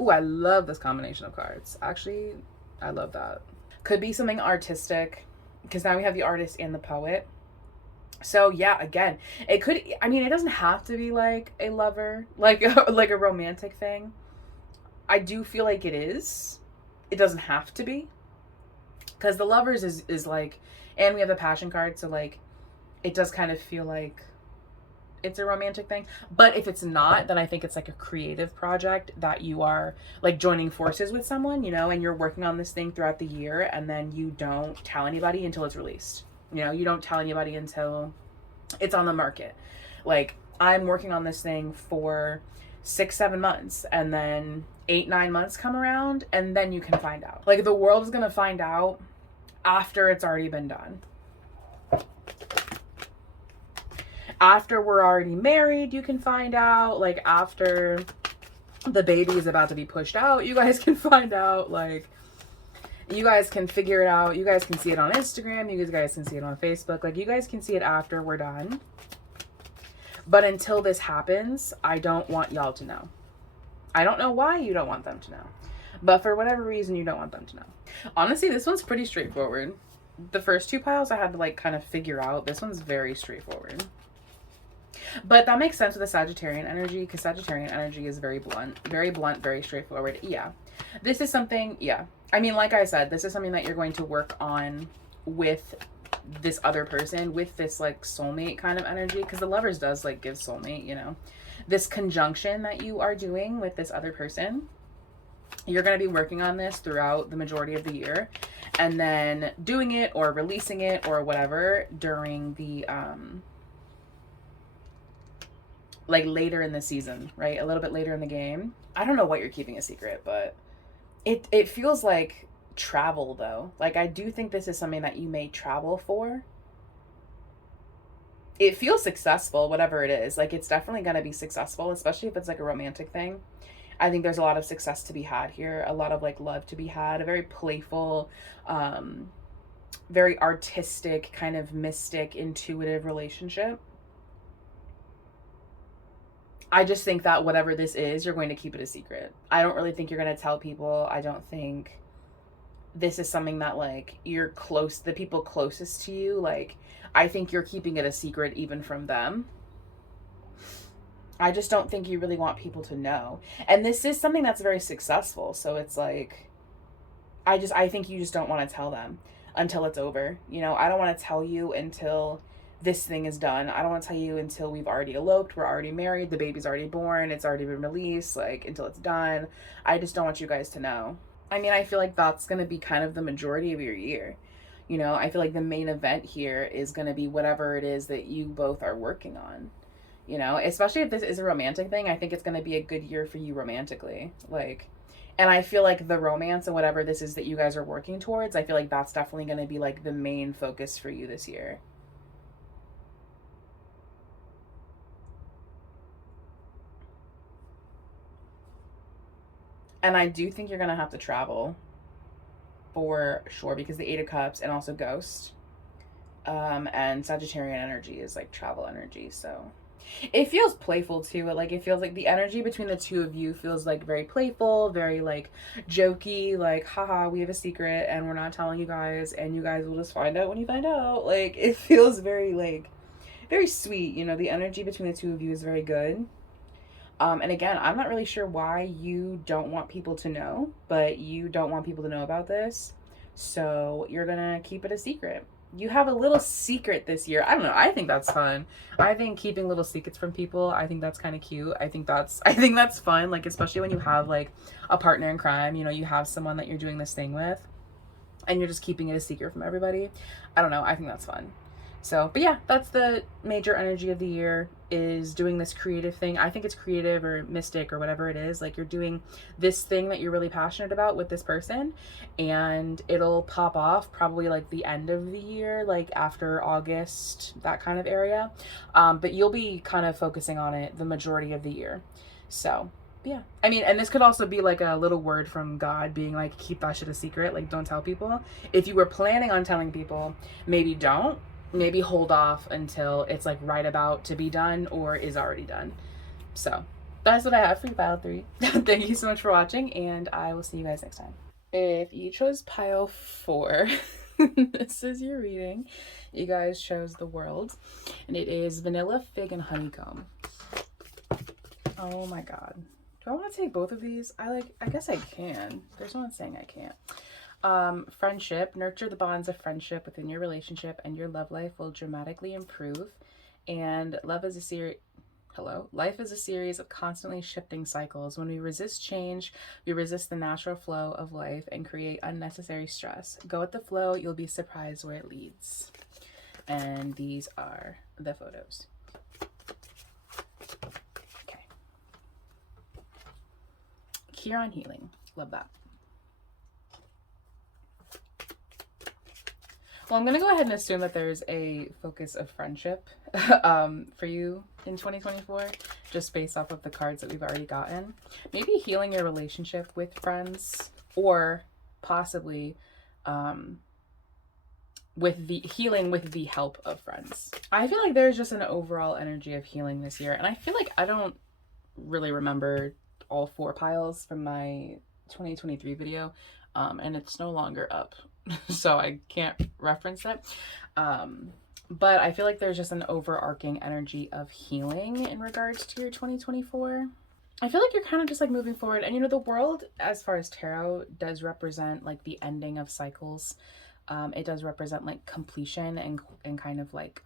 Ooh, I love this combination of cards. Actually, I love that. Could be something artistic, because now we have the artist and the poet. So yeah, again, it could, I mean, it doesn't have to be like a lover, like a romantic thing. I do feel like it is. It doesn't have to be. Because the lovers is like, and we have the passion card, so like, it does kind of feel like it's a romantic thing. But if it's not, then I think it's like a creative project that you are like joining forces with someone, you know, and you're working on this thing throughout the year, and then you don't tell anybody until it's released. You know, you don't tell anybody until it's on the market. Like, I'm working on this thing for 6-7 months, and then 8-9 months come around, and then you can find out. Like, the world is gonna find out after it's already been done. After we're already married, you can find out. Like, after the baby is about to be pushed out, you guys can find out. Like, you guys can figure it out. You guys can see it on Instagram. You guys can see it on Facebook. Like, you guys can see it after we're done. But until this happens, I don't want y'all to know. I don't know why you don't want them to know. But for whatever reason, you don't want them to know. Honestly, this one's pretty straightforward. The first two piles I had to like kind of figure out. This one's very straightforward. But that makes sense with the Sagittarian energy, because Sagittarian energy is very blunt, very straightforward. Yeah. This is something, yeah. I mean, like I said, this is something that you're going to work on with this other person, with this like soulmate kind of energy, because the Lovers does like give soulmate, you know. This conjunction that you are doing with this other person, you're going to be working on this throughout the majority of the year, and then doing it or releasing it or whatever during the like later in the season, right? A little bit later in the game. I don't know what you're keeping a secret, but it feels like travel though. Like, I do think this is something that you may travel for. It feels successful, whatever it is. Like, it's definitely going to be successful, especially if it's like a romantic thing. I think there's a lot of success to be had here, a lot of like love to be had, a very playful, very artistic, kind of mystic, intuitive relationship. I just think that whatever this is, you're going to keep it a secret. I don't really think you're going to tell people. I don't think this is something that like you're close, the people closest to you, like, I think you're keeping it a secret even from them. I just don't think you really want people to know. And this is something that's very successful. So it's like, I think you just don't want to tell them until it's over. You know, I don't want to tell you until this thing is done. I don't want to tell you until we've already eloped, we're already married, the baby's already born, it's already been released, like until it's done. I just don't want you guys to know. I mean, I feel like that's going to be kind of the majority of your year. You know, I feel like the main event here is going to be whatever it is that you both are working on. You know, especially if this is a romantic thing, I think it's going to be a good year for you romantically. Like, and I feel like the romance and whatever this is that you guys are working towards, I feel like that's definitely going to be like the main focus for you this year. And I do think you're going to have to travel for sure, because the Eight of Cups and also Ghost, and Sagittarian energy is like travel energy. So it feels playful too. Like it feels like the energy between the two of you feels like very playful, very like jokey, like haha, we have a secret and we're not telling you guys and you guys will just find out when you find out. Like it feels very like very sweet, you know, the energy between the two of you is very good. And again, I'm not really sure why you don't want people to know, but you don't want people to know about this. So you're gonna keep it a secret. You have a little secret this year. I don't know. I think that's fun. I think keeping little secrets from people, I think that's kind of cute. I think that's fun. Like, especially when you have like a partner in crime, you know, you have someone that you're doing this thing with and you're just keeping it a secret from everybody. I don't know. I think that's fun. So, but yeah, that's the major energy of the year, is doing this creative thing. I think it's creative or mystic or whatever it is. Like you're doing this thing that you're really passionate about with this person, and it'll pop off probably like the end of the year, like after August, that kind of area. But you'll be kind of focusing on it the majority of the year. So yeah, I mean, and this could also be like a little word from God being like, keep that shit a secret. Like, don't tell people. If you were planning on telling people, maybe don't. Maybe hold off until it's like right about to be done or is already done. So that's what I have for you, pile 3. Thank you so much for watching, and I will see you guys next time. If you chose pile 4, this is your reading. You guys chose the World, and it is Vanilla, Fig, and Honeycomb. Oh my god. Do I want to take both of these? I guess I can. There's no one saying I can't. Friendship. Nurture the bonds of friendship within your relationship, and your love life will dramatically improve. And life is a series of constantly shifting cycles. When we resist change, we resist the natural flow of life and create unnecessary stress. Go with the flow. You'll be surprised where it leads. And these are the photos. Okay. Chiron healing. Love that. Well, I'm going to go ahead and assume that there's a focus of friendship for you in 2024, just based off of the cards that we've already gotten. Maybe healing your relationship with friends, or possibly with the help of friends. I feel like there's just an overall energy of healing this year. And I feel like I don't really remember all 4 piles from my 2023 video. And it's no longer up. So I can't reference that. But I feel like there's just an overarching energy of healing in regards to your 2024. I feel like you're kind of just like moving forward. And you know, the World, as far as tarot, does represent like the ending of cycles. It does represent like completion and kind of like,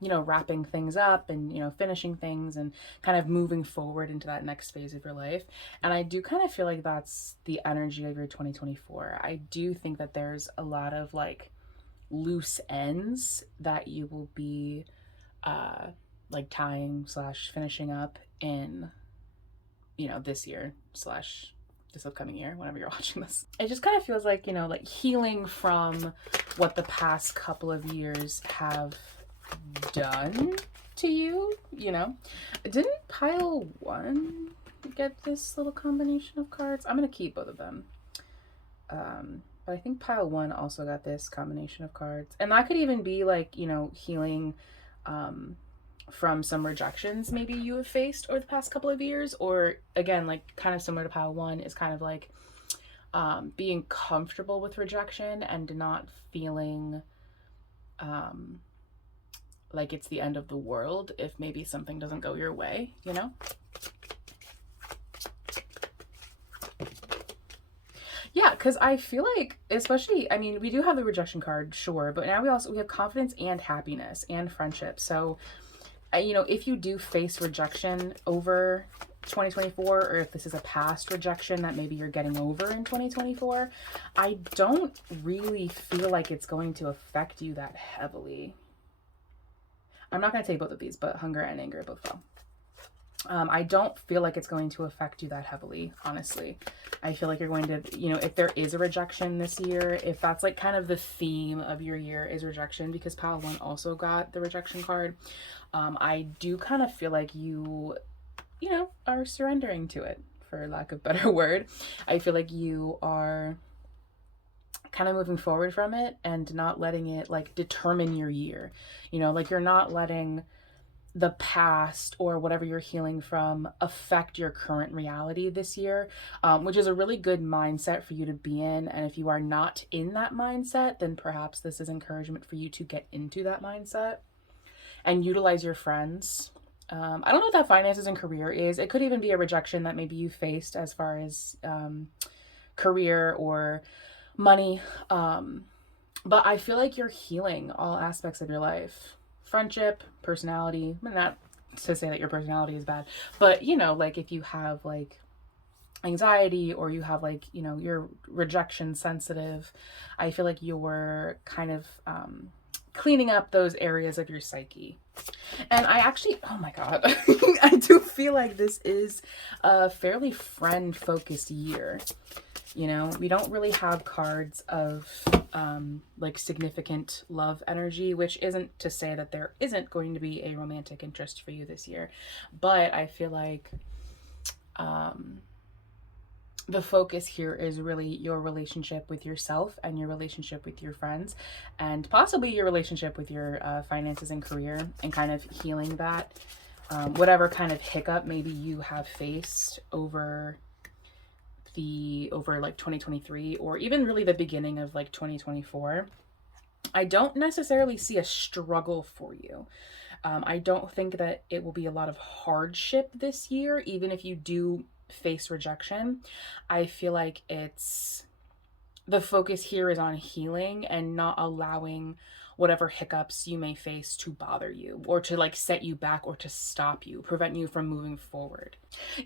you know, wrapping things up and, you know, finishing things and kind of moving forward into that next phase of your life. And I do kind of feel like that's the energy of your 2024. I do think that there's a lot of like loose ends that you will be like tying / finishing up in, you know, this year / this upcoming year, whenever you're watching this. It just kind of feels like, you know, like healing from what the past couple of years have done to you, you know. Didn't pile 1 get this little combination of cards? I'm going to keep both of them. But I think pile 1 also got this combination of cards. And that could even be like, you know, healing from some rejections maybe you have faced over the past couple of years, or again, like kind of similar to pile 1 is kind of like being comfortable with rejection and not feeling like it's the end of the world if maybe something doesn't go your way, you know. Yeah, because I feel like, especially, I mean, we do have the rejection card, sure, but now we have confidence and happiness and friendship. So, you know, if you do face rejection over 2024, or if this is a past rejection that maybe you're getting over in 2024, I don't really feel like it's going to affect you that heavily. I'm not going to take both of these, but hunger and anger both fell. I don't feel like it's going to affect you that heavily, honestly. I feel like you're going to, you know, if there is a rejection this year, if that's like kind of the theme of your year is rejection, because Pile 1 also got the rejection card, I do kind of feel like you know, are surrendering to it, for lack of a better word. I feel like you are kind of moving forward from it and not letting it like determine your year. You know, like you're not letting the past or whatever you're healing from affect your current reality this year, which is a really good mindset for you to be in. And if you are not in that mindset, then perhaps this is encouragement for you to get into that mindset and utilize your friends. I don't know what that finances and career is. It could even be a rejection that maybe you faced as far as career or money. But I feel like you're healing all aspects of your life. Friendship, personality, not to say that your personality is bad, but you know, like if you have like anxiety or you have like, you know, you're rejection sensitive, I feel like you're kind of cleaning up those areas of your psyche. And I actually, oh my God, I do feel like this is a fairly friend focused year. You know, we don't really have cards of like significant love energy, which isn't to say that there isn't going to be a romantic interest for you this year. But I feel like the focus here is really your relationship with yourself and your relationship with your friends and possibly your relationship with your finances and career, and kind of healing that. Whatever kind of hiccup maybe you have faced over like 2023, or even really the beginning of like 2024, I don't necessarily see a struggle for you. I don't think that it will be a lot of hardship this year, even if you do face rejection. I feel like it's the focus here is on healing and not allowing whatever hiccups you may face to bother you or to like set you back or to stop you, prevent you from moving forward.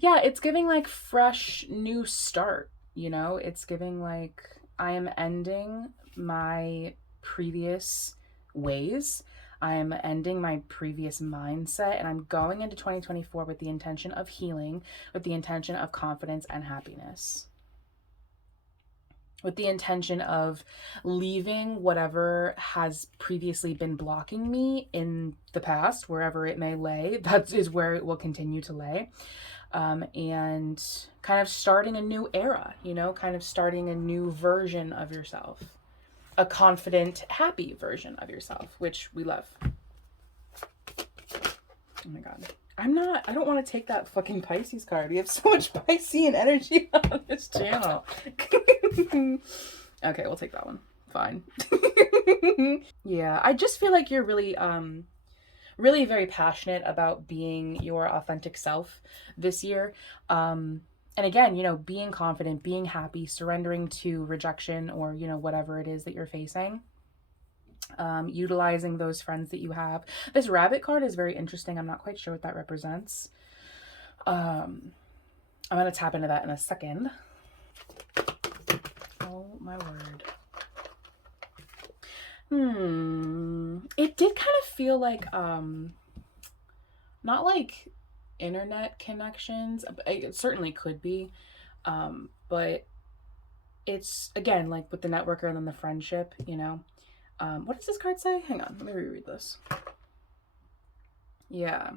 Yeah, it's giving like fresh new start, you know? It's giving like I am ending my previous ways. I'm ending my previous mindset and I'm going into 2024 with the intention of healing, with the intention of confidence and happiness, with the intention of leaving whatever has previously been blocking me in the past, wherever it may lay. That is where it will continue to lay. And kind of starting a new era, you know, kind of starting a new version of yourself, a confident, happy version of yourself, which we love. Oh my God. I don't want to take that fucking Pisces card. We have so much Piscean energy on this channel. Okay, we'll take that one. Fine. Yeah, I just feel like you're really, really very passionate about being your authentic self this year. And again, you know, being confident, being happy, surrendering to rejection or, you know, whatever it is that you're facing. Utilizing those friends that you have. This rabbit card is very interesting. I'm not quite sure what that represents. I'm going to tap into that in a second. Oh my word. It did kind of feel like, not like internet connections. It certainly could be. But it's, again, like with the networker and then the friendship, you know. What does this card say? Hang on, let me reread this. Yeah.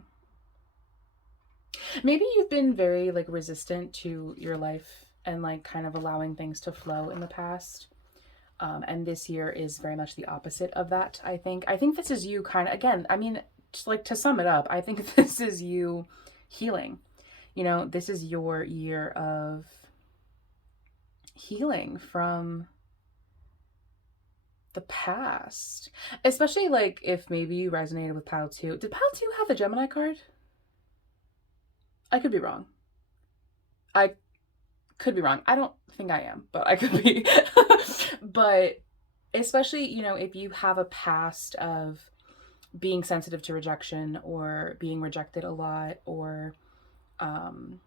Maybe you've been very like resistant to your life and like kind of allowing things to flow in the past. And this year is very much the opposite of that, I think. I think this is you kind of, again, I mean, just like to sum it up, I think this is you healing. You know, this is your year of healing from the past. Especially like if maybe you resonated with Pile 2. Did Pile 2 have the Gemini card? I could be wrong. I Could be wrong. I don't think I am, but I could be. But especially, you know, if you have a past of being sensitive to rejection or being rejected a lot, or um,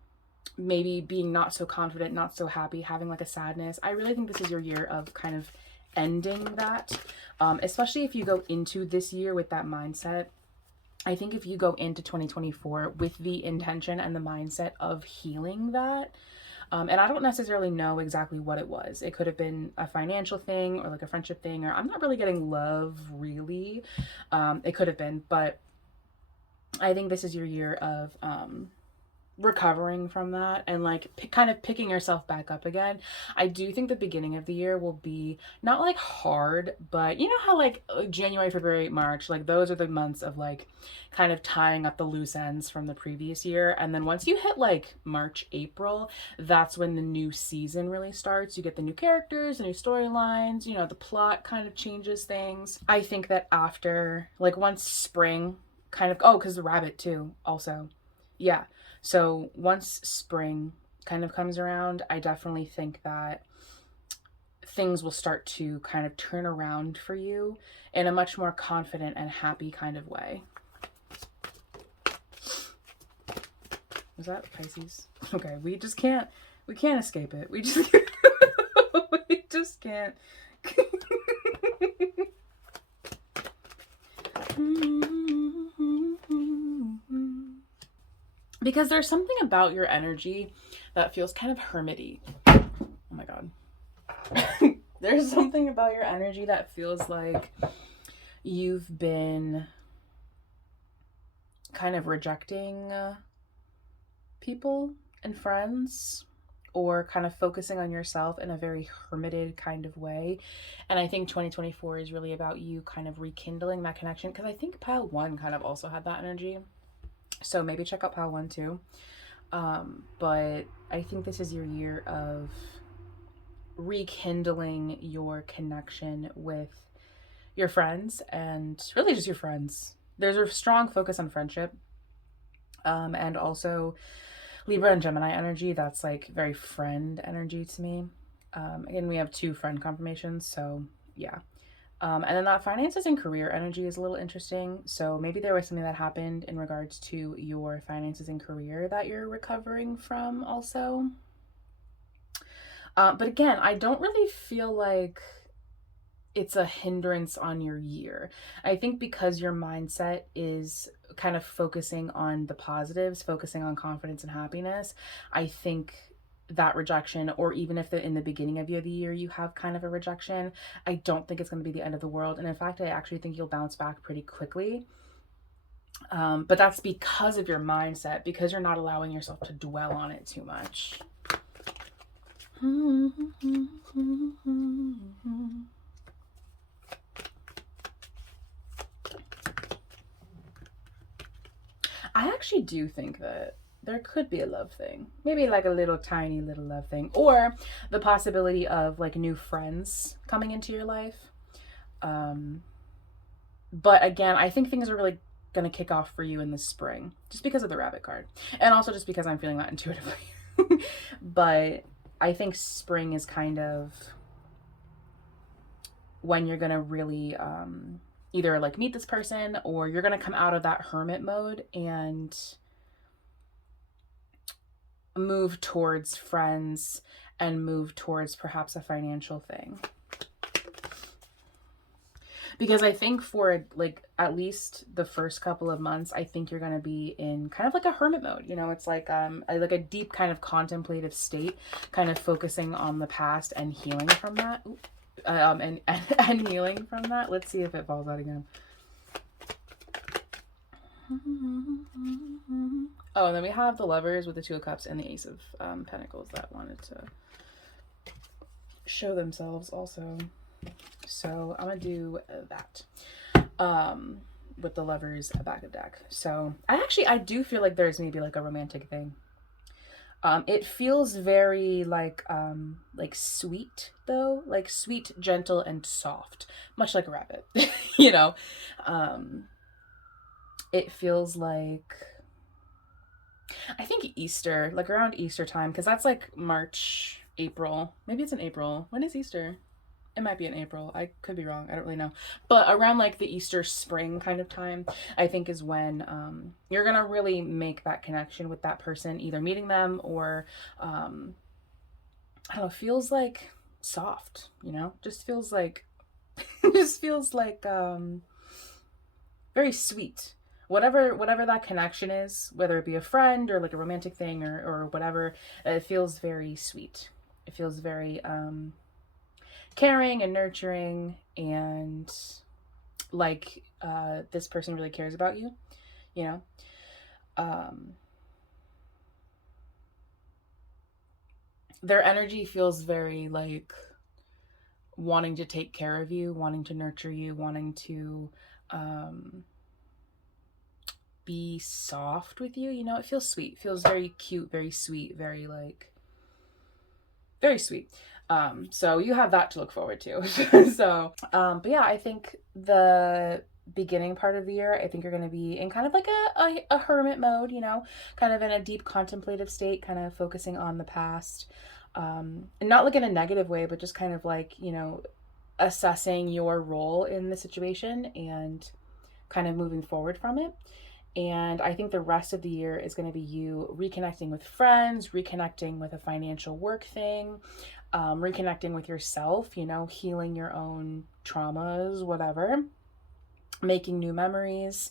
maybe being not so confident, not so happy, having like a sadness, I really think this is your year of kind of ending that. Especially if you go into this year with that mindset. I think if you go into 2024 with the intention and the mindset of healing that, and I don't necessarily know exactly what it was. It could have been a financial thing or like a friendship thing, or I'm not really getting love, really. It could have been, but I think this is your year of recovering from that and like kind of picking yourself back up again. I do think the beginning of the year will be not like hard, but you know how like January, February, March, like those are the months of like kind of tying up the loose ends from the previous year. And then once you hit like March, April, that's when the new season really starts. You get the new characters, the new storylines, you know, the plot kind of changes things. I think that after like once spring kind of, oh, because the rabbit too also, yeah. So once spring kind of comes around, I definitely think that things will start to kind of turn around for you in a much more confident and happy kind of way. Was that Pisces? Okay, we can't escape it. We just we just can't. Because there's something about your energy that feels kind of hermity. Oh my god. There's something about your energy that feels like you've been kind of rejecting people and friends, or kind of focusing on yourself in a very hermited kind of way. And I think 2024 is really about you kind of rekindling that connection, because I think pile 1 kind of also had that energy. So maybe check out pile 1 too. But I think this is your year of rekindling your connection with your friends, and really just your friends. There's a strong focus on friendship. And also Libra and Gemini energy, that's like very friend energy to me. Again, we have 2 friend confirmations, so yeah. And then that finances and career energy is a little interesting. So maybe there was something that happened in regards to your finances and career that you're recovering from also. But again, I don't really feel like it's a hindrance on your year. I think because your mindset is kind of focusing on the positives, focusing on confidence and happiness, I think that rejection, or even if in the beginning of the year you have kind of a rejection, I don't think it's going to be the end of the world. And in fact, I actually think you'll bounce back pretty quickly. But that's because of your mindset, because you're not allowing yourself to dwell on it too much. I actually do think that there could be a love thing. Maybe like a little tiny little love thing. Or the possibility of like new friends coming into your life. But again, I think things are really going to kick off for you in the spring. Just because of the rabbit card. And also just because I'm feeling that intuitively. But I think spring is kind of when you're going to really either like meet this person, or you're going to come out of that hermit mode and move towards friends and move towards perhaps a financial thing. Because I think for like at least the first couple of months, I think you're going to be in kind of like a hermit mode. You know, it's like a deep kind of contemplative state, kind of focusing on the past and healing from that. And healing from that. Let's see if it falls out again. Oh, and then we have the Lovers with the 2 of Cups and the Ace of Pentacles that wanted to show themselves also. So I'm gonna do that with the Lovers back of deck. So I do feel like there's maybe like a romantic thing. It feels very like sweet though, like sweet, gentle, and soft, much like a rabbit. You know, it feels like I think Easter, like around Easter time, because that's like March, April. Maybe it's in April. When is Easter? It might be in April. I could be wrong. I don't really know. But around like the Easter spring kind of time, I think is when you're going to really make that connection with that person, either meeting them or, I don't know, feels like soft, you know? Just feels like, just feels like very sweet. Whatever that connection is, whether it be a friend or like a romantic thing or whatever, it feels very sweet. It feels very caring and nurturing, and like this person really cares about you, you know. um their energy feels very like wanting to take care of you, wanting to nurture you, wanting to um be soft with you, you know. It feels sweet, feels very cute, very sweet, very like very sweet. So you have that to look forward to. So but yeah, I think the beginning part of the year, I think you're going to be in kind of like a hermit mode, you know, kind of in a deep contemplative state, kind of focusing on the past, and not like in a negative way, but just kind of like, you know, assessing your role in the situation and kind of moving forward from it. And I think the rest of the year is going to be you reconnecting with friends, reconnecting with a financial work thing, reconnecting with yourself, you know, healing your own traumas, whatever, making new memories.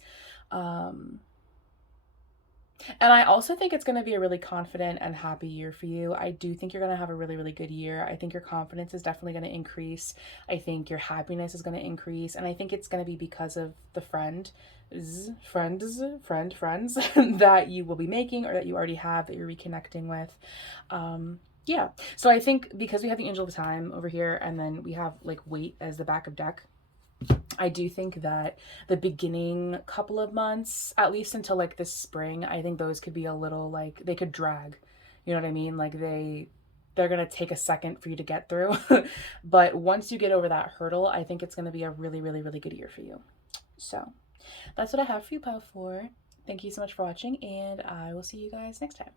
Um, and I also think it's going to be a really confident and happy year for you. I do think you're going to have a really, really good year. I think your confidence is definitely going to increase. I think your happiness is going to increase. And I think it's going to be because of the friends that you will be making or that you already have that you're reconnecting with. Yeah. So I think because we have the Angel of Time over here and then we have like Weight as the back of deck, I do think that the beginning couple of months, at least until like this spring, I think those could be a little like they could drag. You know what I mean? Like they're going to take a second for you to get through. But once you get over that hurdle, I think it's going to be a really, really, really good year for you. So that's what I have for you, Pal 4. Thank you so much for watching, and I will see you guys next time.